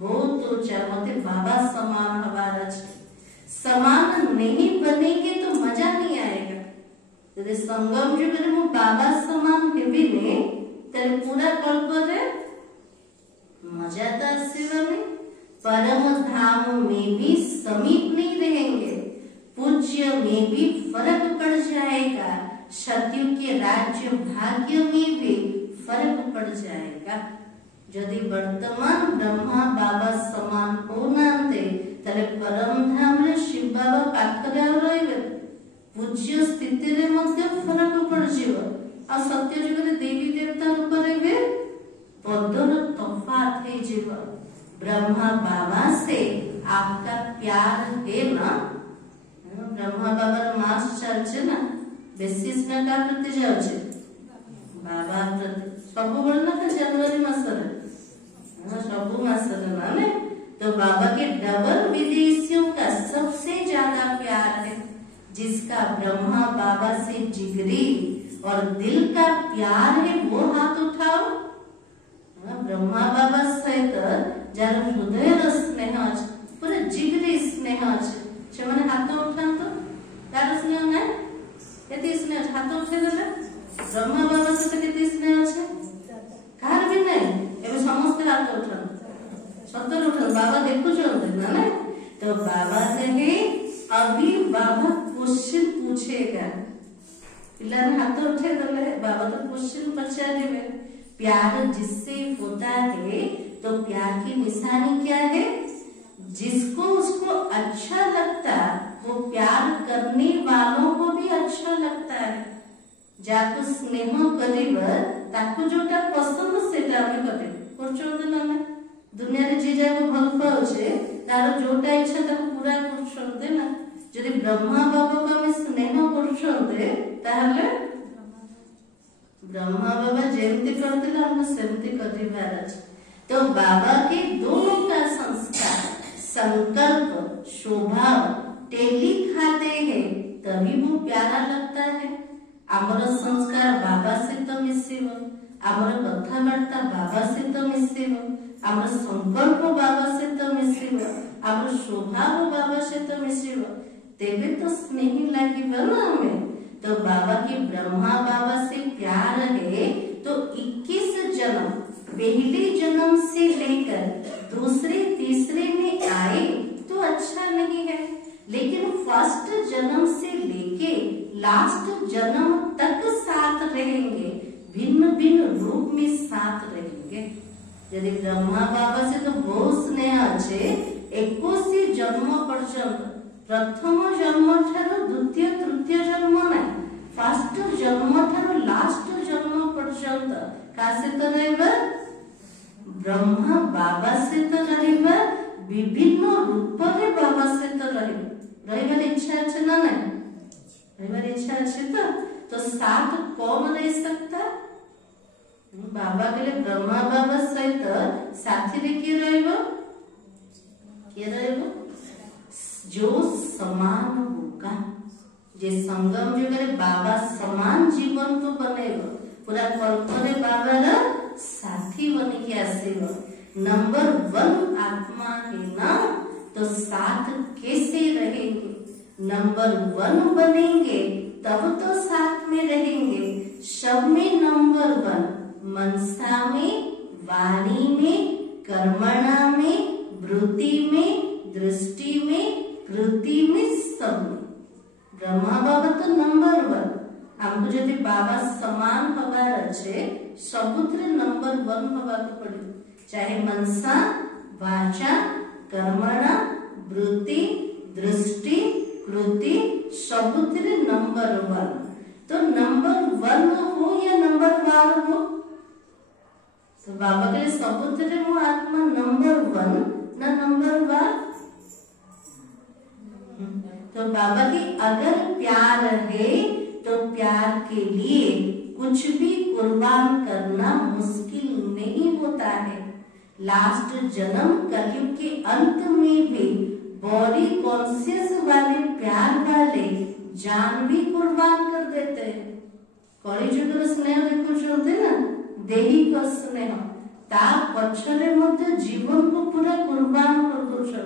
बहुत ऊंचा मते बाबा समान हवार अछि नहीं बनेंगे तो मजा नहीं आएगा। यदि संगम जुग में बाबा समान हेबी ने तेरे पूरा कल्प रे मजा तो आसीबनी। परम धाम में भी समीप नहीं रहेंगे, पूज्य में भी फर्क पड़ जाएगा, सत्यु के राज्य भाग्य में भी फर्क पड़ जाएगा। यदि वर्तमान ब्रह्मा बाबा समान होनांते तले परम धाम रे शिव बाबा पाखरे रहिबे, पूज्य स्थिति रे मध्य फर्क पड़ जिवो। आ सत्य जुग रे देवी देवता रूप रे भी पदर तफात हे जीव। ब्रह्मा बाबा से आपका प्यार है ना? ब्रह्मा बाबा मास चलছে ना, बेसिस ना का प्रति जाउছে बाबा प्रति सब बोल ना जनवरी मास रे सब मास रे माने तो बाबा के डबल विदेशियों का सबसे ज्यादा प्यार है। जिसका ब्रह्मा बाबा से जिगरी और दिल का प्यार है वो हाथ उठाओ। ब्रह्मा बाबा सहित जार हृदय स्नेह अच्छे, पूरा जिगरी स्नेह अच्छे, से माने हाथ उठातो तार स्नेह ना एति स्नेह हाथ उठे देले। ब्रह्मा बाबा सहित केति स्नेह अच्छे कार भी नहीं। एबे समस्त हाथ उठान सत्तर उठान बाबा देखु चलते ना ना। तो बाबा कहे अभी बाबा क्वेश्चन पूछेगा। पिला ने हाथ उठे देले, बाबा तो क्वेश्चन पचारेबे। प्यार जिससे होता है तो प्यार की निशानी क्या है? जिसको उसको अच्छा लगता वो प्यार करने वालों को भी अच्छा लगता है। जाको स्नेह करिब ताको जोटा पसंद सेटा हमें करे करछों ना। दुनिया रे जे जाको भल पाउछे तार जोटा इच्छा ताको पूरा करछों ना। यदि ब्रह्मा बाबा को हम स्नेह करछों ताहले ब्रह्मा बाबा जेमती करते हमको सेमती करिबार अछि। तो बाबा के दोनों का संस्कार संकल्प स्वभाव टेली खाते हैं तभी वो प्यारा लगता है। आमर संस्कार बाबा से तो मिसिब, आमर कथबार्ता बाबा से तो मिसिब, आमर संकल्प बाबा से तो मिसिब, आमर स्वभाव बाबा से तो मिसिब, तेबे तो स्नेही लागिबा ना हमें। तो बाबा के ब्रह्मा बाबा से प्यार है तो 21 जन्म पहले जन्म से लेकर दूसरे तीसरे में आए तो अच्छा नहीं है, लेकिन फर्स्ट जन्म से लेके लास्ट जन्म तक साथ रहेंगे, भिन्न भिन्न रूप में साथ रहेंगे। यदि ब्रह्मा बाबा से तो बहुत स्नेह अच्छे 21 जन्म पर्यंत प्रथम जन्म ठारू द्वितीय तृतीय जन्म नहीं, फर्स्ट जन्म ठारू लास्ट जन्म पर्यंत का से तो रहबा ब्रह्मा बाबा से तो रहबा, विभिन्न रूप रे बाबा से तो रहबार इच्छा है ना नहीं? रहबार इच्छा है तो साथ कौन रह सकता? बाबा के लिए ब्रह्मा बाबा सहित साथी रे के रहबो? के रहबो? जो समान होगा। जे संगम जुगरे बाबा समान जीवन तो बनेगा, पूरा कल्पने बाबा रा साथी बन के आसेगा। नंबर 1 आत्मा है ना, तो साथ कैसे रहेंगे? नंबर 1 बनेंगे तब तो साथ में रहेंगे। सब में नंबर 1, मनसा में, वाणी में, कर्मणा में, वृत्ति में, दृष्टि में, कृति में, सब में। ब्रह्मा बाबा तो नंबर 1। हमको जदि बाबा समान हबार अच्छे सबुत्रे नंबर 1 हबा को पड़े, चाहे मनसा, वाचा, कर्मणा, वृत्ति, दृष्टि, कृति सबुत्रे नंबर 1। तो नंबर 1 हो या नंबर 12 हो, तो बाबा के लिए सबुत्रे वो आत्मा नंबर 1 ना नंबर 12। तो बाबा की अगर प्यार है तो प्यार के लिए कुछ भी कुर्बान करना मुश्किल नहीं होता है। लास्ट जन्म कलयुग के अंत में भी बॉडी कॉन्शियस वाले प्यार वाले जान भी कुर्बान कर देते हैं। कलिजुगर स्नेह देखुछंते ना, दैहिक स्नेह ता पछरे मध्य जीवन को पूरा कुर्बान कर दोछन।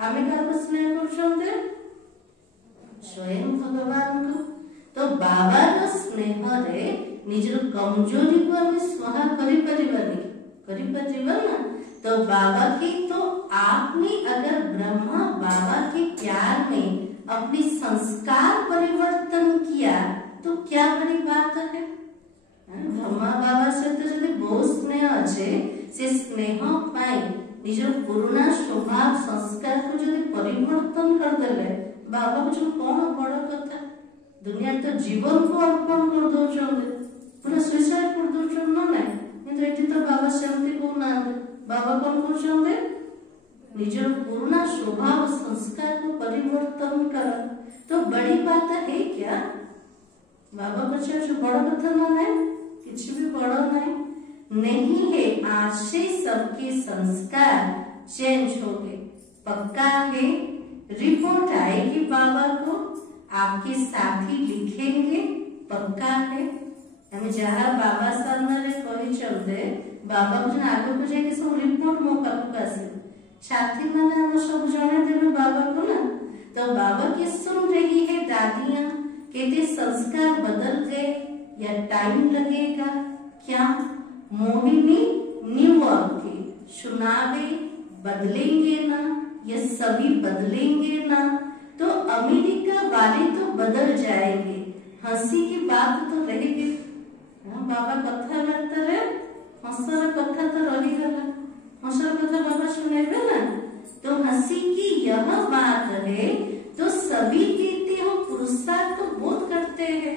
आमे का स्नेह करछंते स्वयं भगवान को। तो बाबार स्नेह रे निजर कमजोरी को हम स्वाहा करि ना। तो बाबा की तो आपने अगर ब्रह्मा बाबा के प्यार में अपनी संस्कार परिवर्तन किया तो क्या बड़ी बात है। ब्रह्मा बाबा सहित जदि बहुत स्नेह अच्छे से स्नेह पाई निजर पुराना स्वभाव संस्कार को जदि परिवर्तन कर देले बाबा को कौन बड़ कथा। दुनिया तो जीवन को अर्पण कर दौरान पूरा सुइसाइड कर दौरान ना नहीं किंतु एठी तो बाबा सेमती को ना बाबा कौन कर निजर पुराना स्वभाव संस्कार को परिवर्तन कर तो बड़ी बात है क्या। बाबा को बड़ कथा ना नहीं किसी भी बड़ा नहीं है। आज से सबके संस्कार चेंज हो गए पक्का है। रिपोर्ट आएगी बाबा को आपके साथी लिखेंगे पक्का है। हमें जहाँ बाबा सामने कही चलते बाबा को आगे को जाए सब रिपोर्ट मो पाखक आसे साथी मैंने हम सब जने देवे बाबा को ना। तो बाबा की सुन रही है दादियां कहते संस्कार बदल गए या टाइम लगेगा क्या। मोहिनी न्यूयॉर्क के सुनावे बदलेंगे ना ये सभी बदलेंगे ना। तो अमेरिका वाले तो बदल जाएंगे हंसी की बात तो रहेगी। बाबा कथा लगता है हंसर कथा तो रही गला हंसर कथा बाबा सुनेबे ना। तो हंसी की यह बात है तो सभी कहते हो पुरुषार्थ तो बहुत करते हैं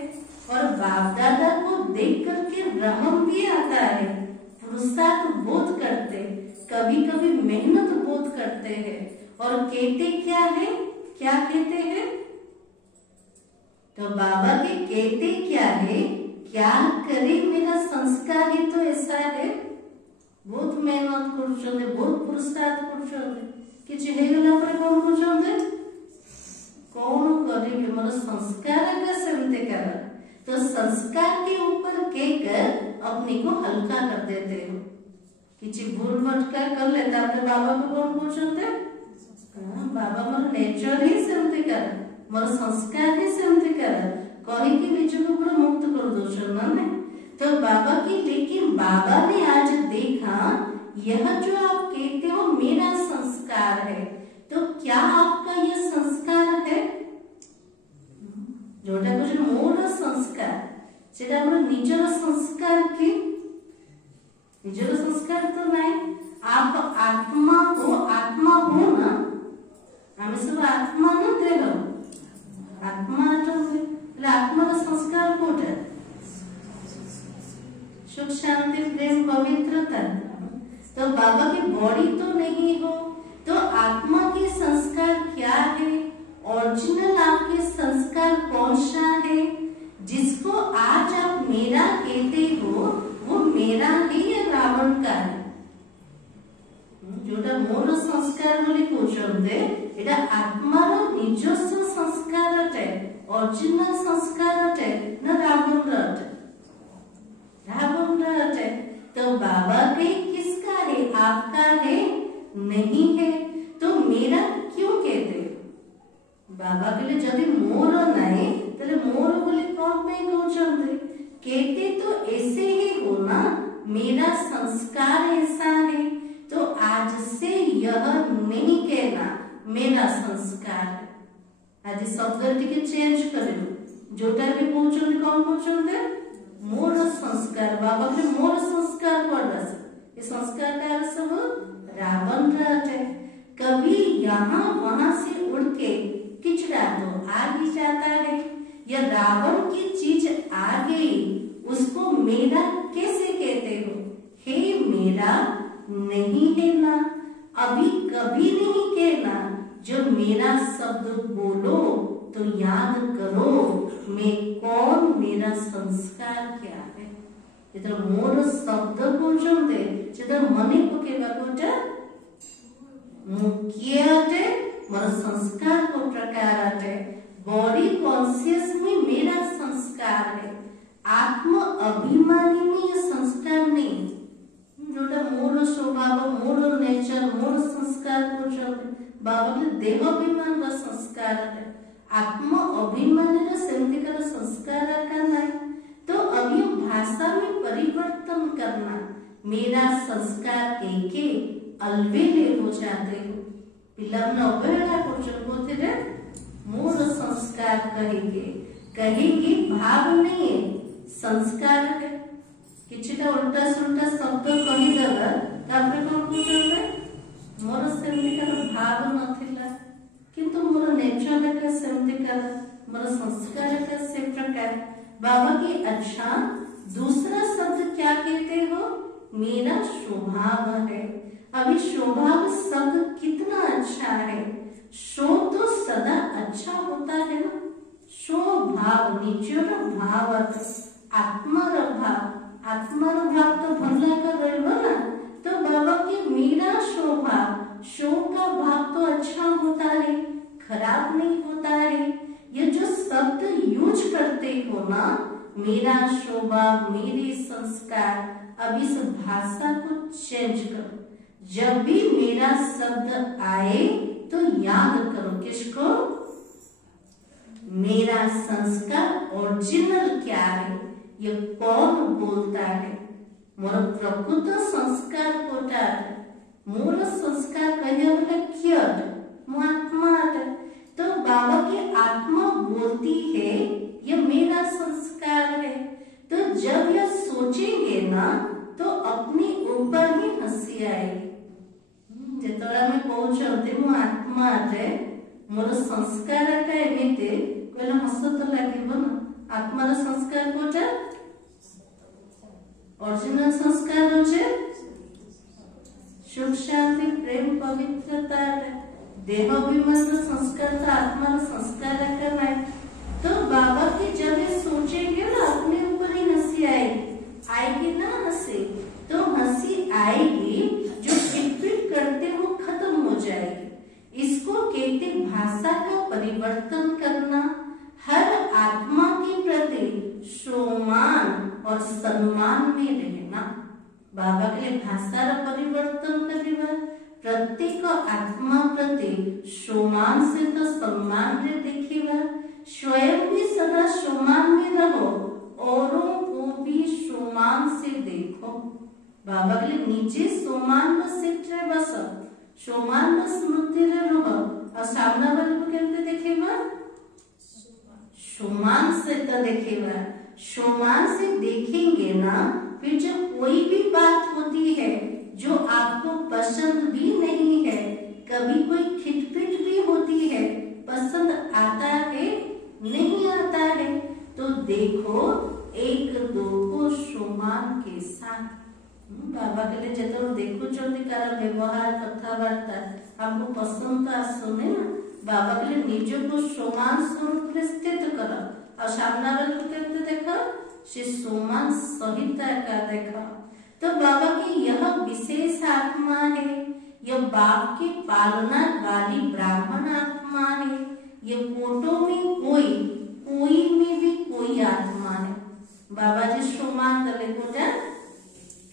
और बाप दादा को देख करके रहम भी आता है। पुरुषार्थ बहुत करते कभी कभी मेहनत बहुत करते हैं और कहते क्या है क्या कहते हैं। तो बाबा के कहते क्या है क्या करे मेरा संस्कार ही तो ऐसा है। बहुत मेहनत कर बहुत पुरुषार्थ कर किसी कौन करेंगे मोर संस्कार का सेमते कर। तो संस्कार के ऊपर कहकर अपने को हल्का कर देते हो किसी भूल भटका कर लेता अपने बाबा को कौन पूछते बाबा मोर नेचर ही सेमते कर मोर संस्कार ही सेमते कर कही कि निज को पूरा मुक्त कर दो ना। तो बाबा की लेकिन बाबा ने आज देखा यह जो आप कहते हो मेरा संस्कार है तो क्या आपका यह संस्कार है जोटा कुछ मोर संस्कार सेटा हमर निजर संस्कार की निजर संस्कार तो नहीं। आप आत्मा हो ना हम सब आत्मा न देह आत्मा तो आत्मा संस्कार कोटे सुख शांति प्रेम पवित्रता। तो बाबा की बॉडी तो नहीं हो तो आत्मा के संस्कार क्या है। ओरिजिनल आपके संस्कार कौन सा है जिसको आज आप मेरा कहते हो वो मेरा है या रावण का है। जोटा मोर संस्कार बोली कहते एटा आत्मार निजस्व संस्कार अटे ओरिजिनल संस्कार अटे ना रावण अटे रावण अटे। तो बाबा के किसका है आपका है नहीं है। तो मेरा क्यों कहते बाबा के लिए जदि मोर नहीं तले मोर बोली कौन पे कहते तो ऐसे ही हो ना मेरा संस्कार ऐसा है। तो आज से यह नहीं कहना मेरा संस्कार है। आज शब्द टिके चेंज करियो जोटा भी पूछते कौन पूछते मोर संस्कार बाबा के मोर संस्कार पड़ा ये संस्कार का सब रावण रहते कभी यहाँ वहां से उड़ के किचड़ा तो आ ही जाता है। या रावण की चीज आ गई उसको मेरा कैसे कहते हो हे मेरा नहीं है ना अभी कभी नहीं कहना। जो मेरा शब्द बोलो तो याद करो मैं कौन मेरा संस्कार क्या है। इधर मोर शब्द बोलते जिधर मने पकेबा कोटा मुख्य अटे मोर संस्कार को प्रकार अटे बॉडी कॉन्शियस में मेरा संस्कार है। आत्म अभिमानी में ये संस्कार नहीं जोटा मोर स्वभाव मोर नेचर मोर संस्कार को बाबा के देह अभिमान का संस्कार है। आत्म अभिमान सेमतिकार संस्कार करना तो अभी भाषा में परिवर्तन करना मेरा संस्कार के अलवेले हो जाते हो पिला अवहेला कर मोर संस्कार कहेगी भाव नहीं है संस्कार है किछिटा उल्टा सुल्टा शब्द कहीदेला तापर कौन कहते मोर सेमतिकार भाव नथिला किंतु मोर नेचर का सेमतिकार मोर संस्कार का से प्रकार बाबा की अच्छा दूसरा शब्द क्या कहते हो मेरा स्वभाव है अभी स्वभाव शब्द कितना अच्छा है शो तो सदा अच्छा होता है ना स्वभाव निजर भाव आत्मार भाव तो भला कर रहे हो ना तो बाबा के मेरा स्वभाव शो का भाव तो अच्छा होता है खराब नहीं होता है ये जो शब्द यूज करते हो ना मेरा स्वभाव मेरे संस्कार अब इस भाषा को चेंज करो जब भी मेरा शब्द आए तो याद करो किसको मेरा संस्कार ओरिजिनल क्या है ये कौन बोलता है मोर प्रकृत संस्कार कोटा मोर संस्कार कहने वाला क्या मो आत्मा तो बाबा की आत्मा बोलती है ये मेरा संस्कार है तो जब यह सोचेंगे ना तो अपने ऊपर ही हंसी आएगी जेतला में कहते मो आत्मा मोर संस्कार एमती कहले हस तो लगे ना आत्मार संस्कार कोटा ओरिजिनल संस्कार होचे सुख शांति प्रेम पवित्रता देह अभिमान संस्कार तो आत्मार संस्कार करना है तो बाबा की जब ये सोचेंगे ना अपने ऊपर ही हंसी आएगी ना हंसी तो हंसी आएगी जो पिट करते वो खत्म हो जाएगी इसको कहते भाषा का परिवर्तन करना हर आत्मा के प्रति सम्मान और सम्मान में रहना बाबा के लिए भाषा परिवर्तन करना प्रत्येक आत्मा प्रति सम्मान से तो सम्मान रे देखिबा स्वयं भी सदा सम्मान में रहो औरों को भी सम्मान से देखो बाबा के लिए नीचे सम्मान न सिक्टे बस सम्मान न स्मृति रे रहो और सामने वाले को कैसे देखेगा सम्मान से तो देखेगा सम्मान से देखेंगे ना फिर जब कोई भी बात होती है जो आपको पसंद भी नहीं है कभी कोई खिटपिट भी होती है पसंद आता है नहीं आता है तो देखो एक दो को सम्मान के साथ बाबा के लिए जो देखो व्यवहार कथबार्ता आपको पसंद तो आसुने ना बाबा के लिए निज को सम्मान स्वरूप स्थित करो और सामने वाले को कहते देखो से सम्मान सहिता का देखो तो बाबा की यह विशेष आत्मा है यह बाप की पालना वाली ब्राह्मण आत्मा है ये कोटों में कोई में भी कोई आत्मा है बाबा जी सम्मान दले कोटा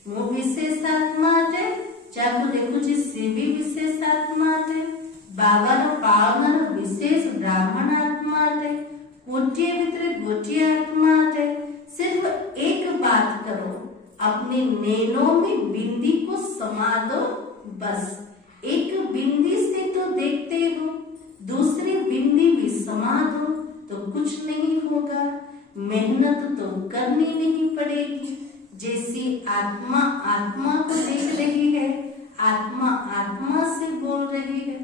वो विशेष आत्मा है जाको देखो जी से भी विशेष आत्मा है बाबा रो पावन विशेष ब्राह्मण आत्मा है कोटिए भीतर गोटिए आत्मा है सिर्फ एक बात करो अपने नैनों में बिंदी को समा दो बस एक बिंदी से तो देखते हो दूसरी बिंदी भी समा दो तो कुछ नहीं होगा मेहनत तो करनी नहीं पड़ेगी जैसी आत्मा आत्मा को देख रही है आत्मा आत्मा से बोल रही है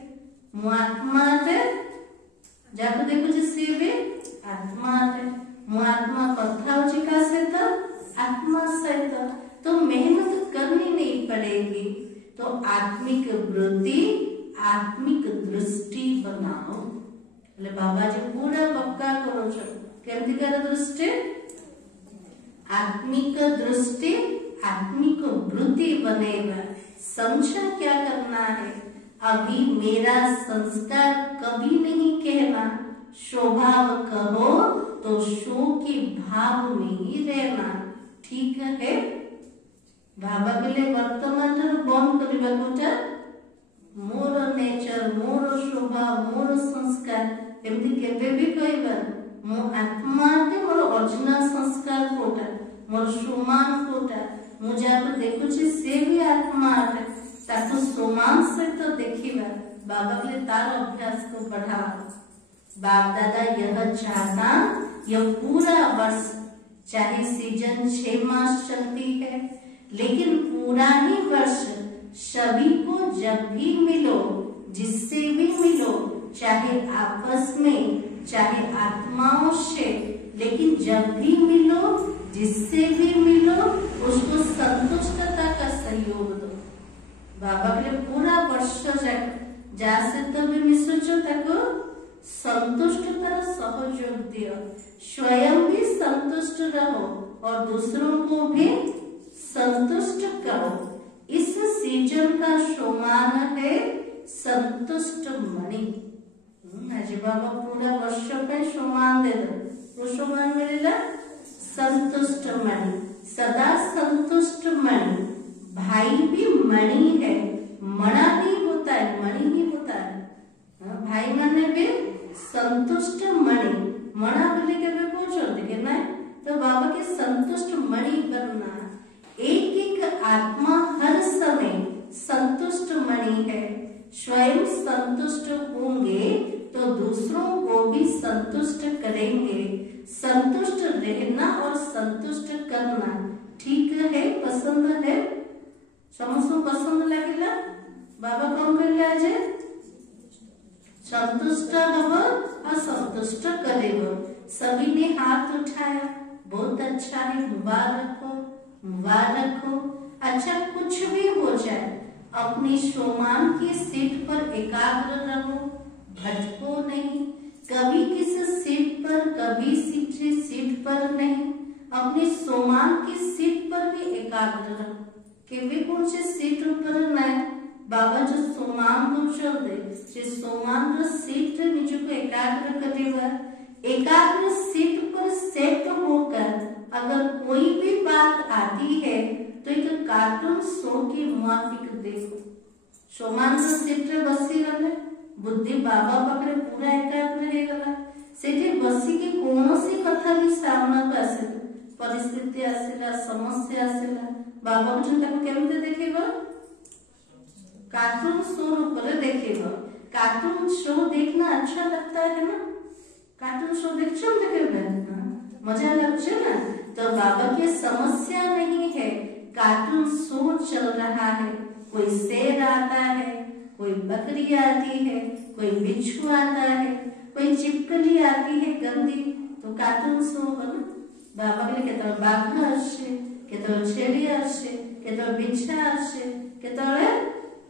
मो आत्मा है जाको देखो जिससे भी आत्मा है मो आत्मा कथा होची का सहित आत्मा सहित तो मेहनत करनी नहीं पड़ेगी तो आत्मिक वृत्ति आत्मिक दृष्टि बनाओ એટલે બાબાજી પૂરા પક્કા કરો છો કેમથી કરે દૃષ્ટિ आत्मिक दृष्टि आत्मिक वृत्ति बनेगा समझा क्या करना है अभी मेरा संस्कार कभी नहीं कहना स्वभाव कहो तो शो के भाव में ही रहना ठीक है बाबा के लिए वर्तमान बंद करवा कोटा मोर नेचर मोर स्वभाव मोर संस्कार एमती केबे भी कहबा मो आत्मा के मोर ओरिजिनल संस्कार कोटा मोर सुमान कोटा मु जाको देखुची से भी आत्मा है ताको सुमान से तो देखिबा बाबा के तार अभ्यास को बढ़ावा बाप दादा यह चाहता यह पूरा वर्ष चाहे सीजन 6 मास चलती है लेकिन पूरा ही वर्ष सभी को जब भी मिलो जिससे भी मिलो चाहे आपस में चाहे आत्माओं से लेकिन जब भी मिलो जिससे भी मिलो उसको संतुष्टता का सहयोग दो बाबा के पूरा वर्ष जहाँ से तो भी मिसुचो ताको संतुष्टता सहयोग दियो स्वयं भी संतुष्ट रहो और दूसरों को भी संतुष्ट करो इस सीजन का सोमान है संतुष्ट मणि आज बाबा पूरा वर्ष पे सोमान दे दो वो सोमान मिलेगा संतुष्ट मणि सदा संतुष्ट मणि भाई भी मणि है मणा नहीं होता है मणि ही होता है भाई माने भी संतुष्ट मणि मणा बोले के पूछते कि ना तो बाबा के संतुष्ट मणि बनना एक एक आत्मा हर समय संतुष्ट मणि है स्वयं संतुष्ट होंगे तो दूसरों को भी संतुष्ट करेंगे संतुष्ट रहना और संतुष्ट करना ठीक है पसंद है समस्त पसंद लगेगा बाबा कौन कर संतुष्ट हब असंतुष्ट करेगा सभी ने हाथ उठाया बहुत अच्छा है मुबारक हो अच्छा कुछ भी हो जाए अपनी सोमान की सीट पर एकाग्र रहो भटको नहीं कभी किसी सीट पर कभी सीट पर नहीं अपनी सोमान की सीट पर भी एकाग्र रहो केवे कौन से सीट ऊपर नहीं बाबा जो सोमान दूर दे से सोमान रो सीट निजको एकाग्र करेगा एकाग्र सीट पर सेट होकर अगर कोई भी बात आती है तो एक कार्टून शो की मुआफिक देखो सोमान रो सीट रे बसी गले बुद्धि बाबा पाखरे पूरा एकाग्र हे गला सेठी बसी की कोनोसी कथा भी सामना को आसे परिस्थिति आसेला समस्या आसेला बाबा को ताको केमते देखेबो कार्टून शो ऊपर देखेबो कार्टून शो देखना अच्छा लगता है ना कार्टून शो देखछो देखेबे मजा लगछे ना तो बाबा की समस्या नहीं है कार्टून शो चल रहा है कोई शेर आता है कोई बकरी आती है कोई बिच्छू आता है कोई चिपकली आती है गंदी तो कार्टून शो हो ना बाबा के केतो बाघ आसे केतो छेड़ी आसे केतो बिच्छा आसे केतो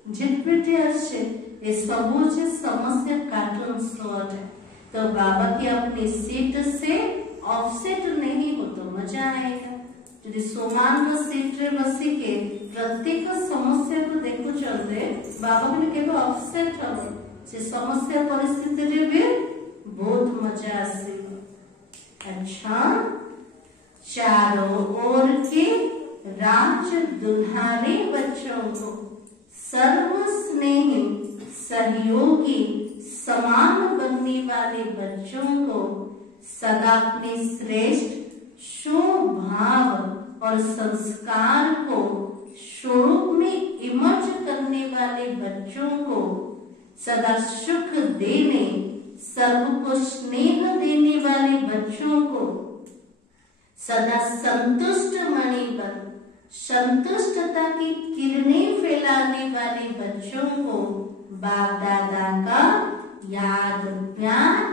झिटपिटी आसे ये सब समस्या कार्टून शो है तो बाबा की अपनी सीट से ऑफसेट नहीं हो तो मजा आएगा यदि सोमान सीट रे बसी के प्रत्येक समस्या को देखु चलते बाबा के केवल ऑफसेट हो से समस्या परिस्थिति रे भी बहुत मजा आसे अच्छा चारों ओर के राज दुल्हाने बच्चों को सर्व स्नेही सहयोगी समान बनने वाले बच्चों को सदा अपने श्रेष्ठ स्वभाव और संस्कार को स्वरूप में इमर्ज करने वाले बच्चों को सदा सुख देने सबको स्नेह देने वाले बच्चों को सदा संतुष्ट मणि पर संतुष्टता की किरणें फैलाने वाले बच्चों को बाप दादा का याद प्यार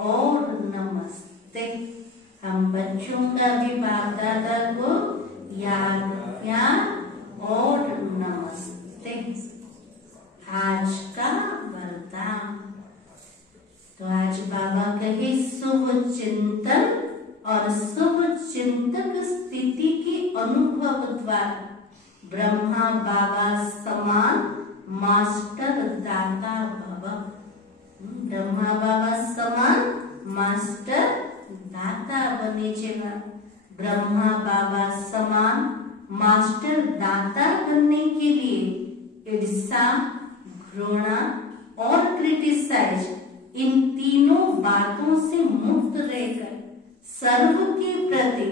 और नमस्ते हम बच्चों का भी बाप दादा को याद प्यार और नमस्ते आज का वरदान तो आज बाबा कहे शुभ चिंतन और शुभ चिंतक स्थिति के अनुभव द्वारा ब्रह्मा बाबा समान मास्टर दाता भव ब्रह्मा बाबा समान मास्टर दाता बने जेवा ब्रह्मा बाबा समान मास्टर दाता बनने के लिए ईर्षा घृणा और क्रिटिसाइज, इन तीनों बातों से मुक्त रहकर सर्व के प्रति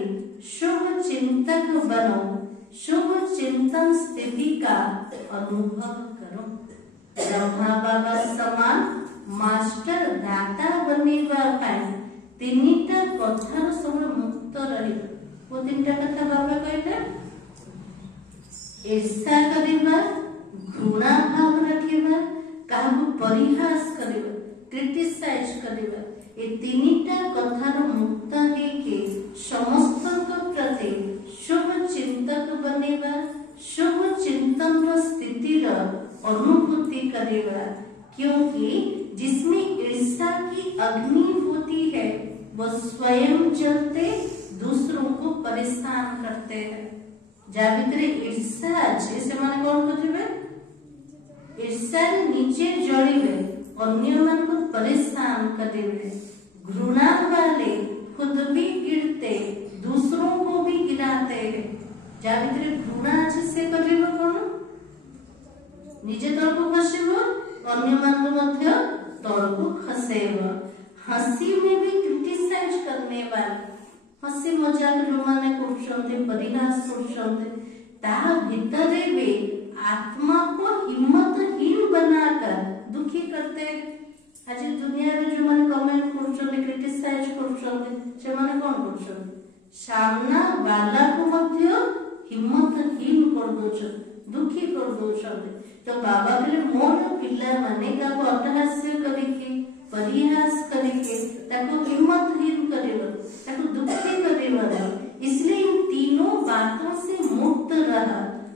शुभ चिंतक बनो, शुभ चिंतन स्थिति का अनुभव करो। ब्रह्मा बाबा समान मास्टर दाता बनेबा पाई तीनिटा कथार सब मुक्त रहिबा। वो तीनटा कथा बाबा कहले, ईर्ष्या करिबा, घृणा भाव रखिबा, काहू परिहास करिबा, क्रिटिसाइज करिबा। ए तीनिटा कथार मुक्त हेके समस्त प्रति शुभ चिंतक बनेबा, शुभ चिंतन स्थिति अनुभूति करेगा। क्योंकि जिसमें ईर्ष्या की अग्नि होती है वो स्वयं जलते दूसरों को परेशान करते हैं। जा भितर ईर्ष्या अच्छे से माने कौन करिवे, ईर्ष्या नीचे जड़िवे, अन्य मन को परेशान करेंगे। घृणा वाले खुद भी गिरते दूसरों को भी गिराते हैं। जा भितर घृणा अच्छे से करिवे कौन, निजे तल को खसेब, अन्य मान को मध्य तल को खसेब। हंसी में भी क्रिटिसाइज करने वाले, हंसी मजाक जो माने करछन्ते, परिहास करछन्ते, ता भितरे भी आत्मा को हिम्मतहीन बनाकर दुखी करते। आज दुनिया में जो माने कमेंट करछन्ते, क्रिटिसाइज करछन्ते, से माने कोन करछन्ते, सामना वाला को मध्य हिम्मतहीन कर दोछन्ते, दुखी कर दोछन्ते। तो बाबा कहले मोर पिला माने का अट्टहास्य करिके, परिहास करिके ताको हिम्मतहीन करेबो, ताको दुखी करेबो। इसलिए इन तीनों बातों से मुक्त रह,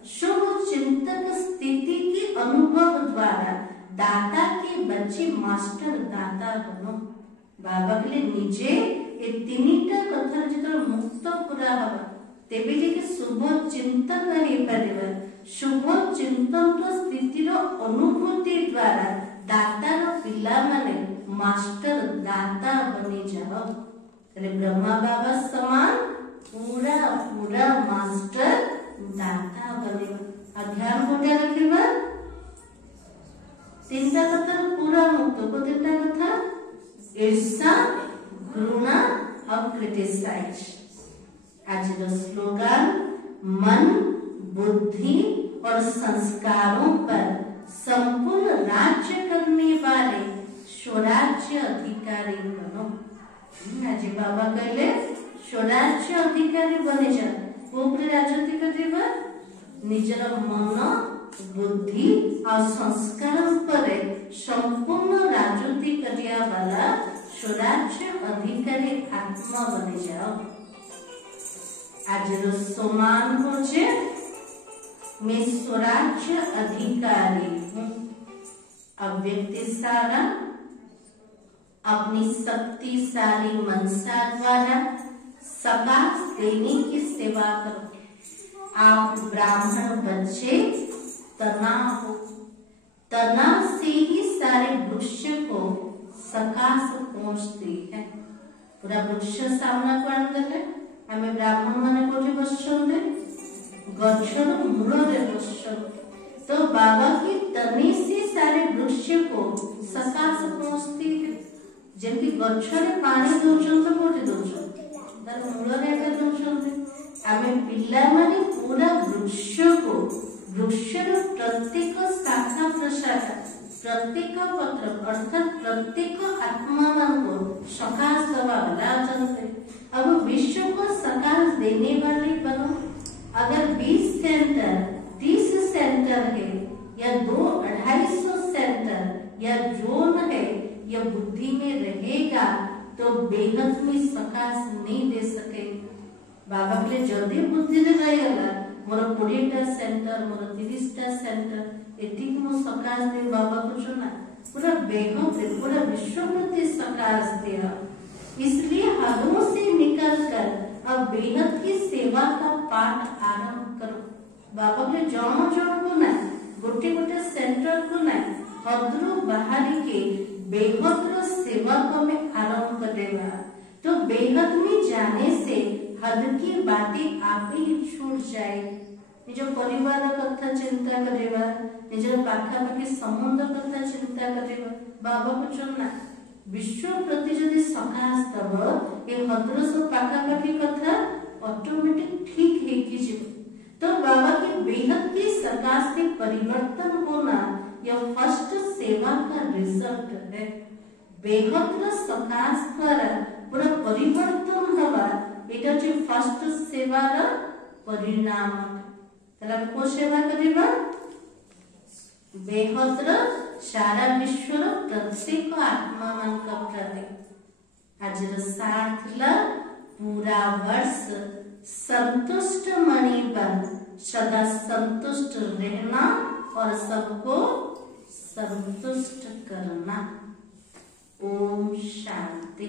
शुभ चिंतक स्थिति के अनुभव द्वारा दाता के बच्चे मास्टर दाता बनो। बाबा कहले निजे ए तीनिटा कथा जेतल मुक्त पूरा हबा तेबे जे शुभ चिंतक हे परिबा। शुभ चिंतन स्थितिर अनुभूति द्वारा दातार पिला माने मास्टर दाता बनी जाओ। ब्रह्मा बाबा समान पूरा पूरा मास्टर दाता बने। ध्यान कोटा रखिबा, तीनटा कथा पूरा मुक्त को, तीनटा कथा ईर्ष्या, घृणा और क्रिटिसाइज। आज का स्लोगन, मन, बुद्धि और संस्कारों पर संपूर्ण राज्य करने वाले स्वराज्य अधिकारी बनो। आज बाबा कहले स्वराज्य अधिकारी बने जा। कोपरे राजनीति करिबा, निजर मन, बुद्धि और संस्कार पर संपूर्ण राजनीति करिया वाला स्वराज्य अधिकारी आत्मा बने जाओ। आज सम्मान होचे मैं स्वराज्य अधिकारी हूँ। अब व्यक्ति सारा अपनी शक्तिशाली मनसा द्वारा सकाश देने की सेवा करो। आप ब्राह्मण बच्चे तनाव हो, तनाव से ही सारे वृक्ष को सकाश पहुंचती है। पूरा वृक्ष सामना को आनंद है। हमें ब्राह्मण माने कोठी बसछन्ते, गछर मूलरे बसछन्ते। तो बाबा की तनी से सारे वृक्ष को सकाश पहुंचती है। जेमती गछरे पानी दउछन्ते, कोठी दउछन्ते, तार मूलरे एका दउछन्ते। आमे पिल्ला माने पूरा वृक्ष को, वृक्षर प्रत्येक शाखा प्रशाखा, प्रत्येक पत्र अर्थात प्रत्येक आत्मा मान को सकाश दवा वाला। अब विश्व को सकाश देने वाले बनो। अगर 20 सेंटर 30 सेंटर है या 200-250 सेंटर या जोन है या बुद्धि में रहेगा तो बेहद में सकाश नहीं दे सके। बाबा के जदि बुद्धि रे रहला मोर 20टा सेंटर मोर 30टा सेंटर एटी मो सकाश दे बाबा कुछ ना पूरा बेहद पूरा विश्व प्रति सकाश दिया। इसलिए हदों से निकलकर अब बेहद की सेवा का पाठ आरंभ करो। बाबा के जन जन को ना गोटे गोटे सेंटर को ना हद्रु बाहरी के बेहद सेवा को में आरंभ करेगा। तो बेहद में जाने से हद की बातें आप ही छूट जाए। निज परिवार कथा चिंता करेगा, निजर पाखापाखि समुद्र कथा चिंता करिबा बाबा बुझना विश्व प्रति जदि सकाश दब ए हद्रस पाखापाखि कथा ऑटोमेटिक ठीक है कि तो बाबा के बेहद की सकाश के परिवर्तन होना यह फर्स्ट सेवा का रिजल्ट है। बेहद सकाश द्वारा पूरा परिवर्तन हवा एटा जे फर्स्ट सेवार परिणाम तला को सेवा करिबा बेहद सारा विश्व प्रत्येक आत्मा मान का प्रति आज साथ पूरा वर्ष संतुष्ट मणि बन सदा संतुष्ट रहना और सबको संतुष्ट करना। ओम शांति।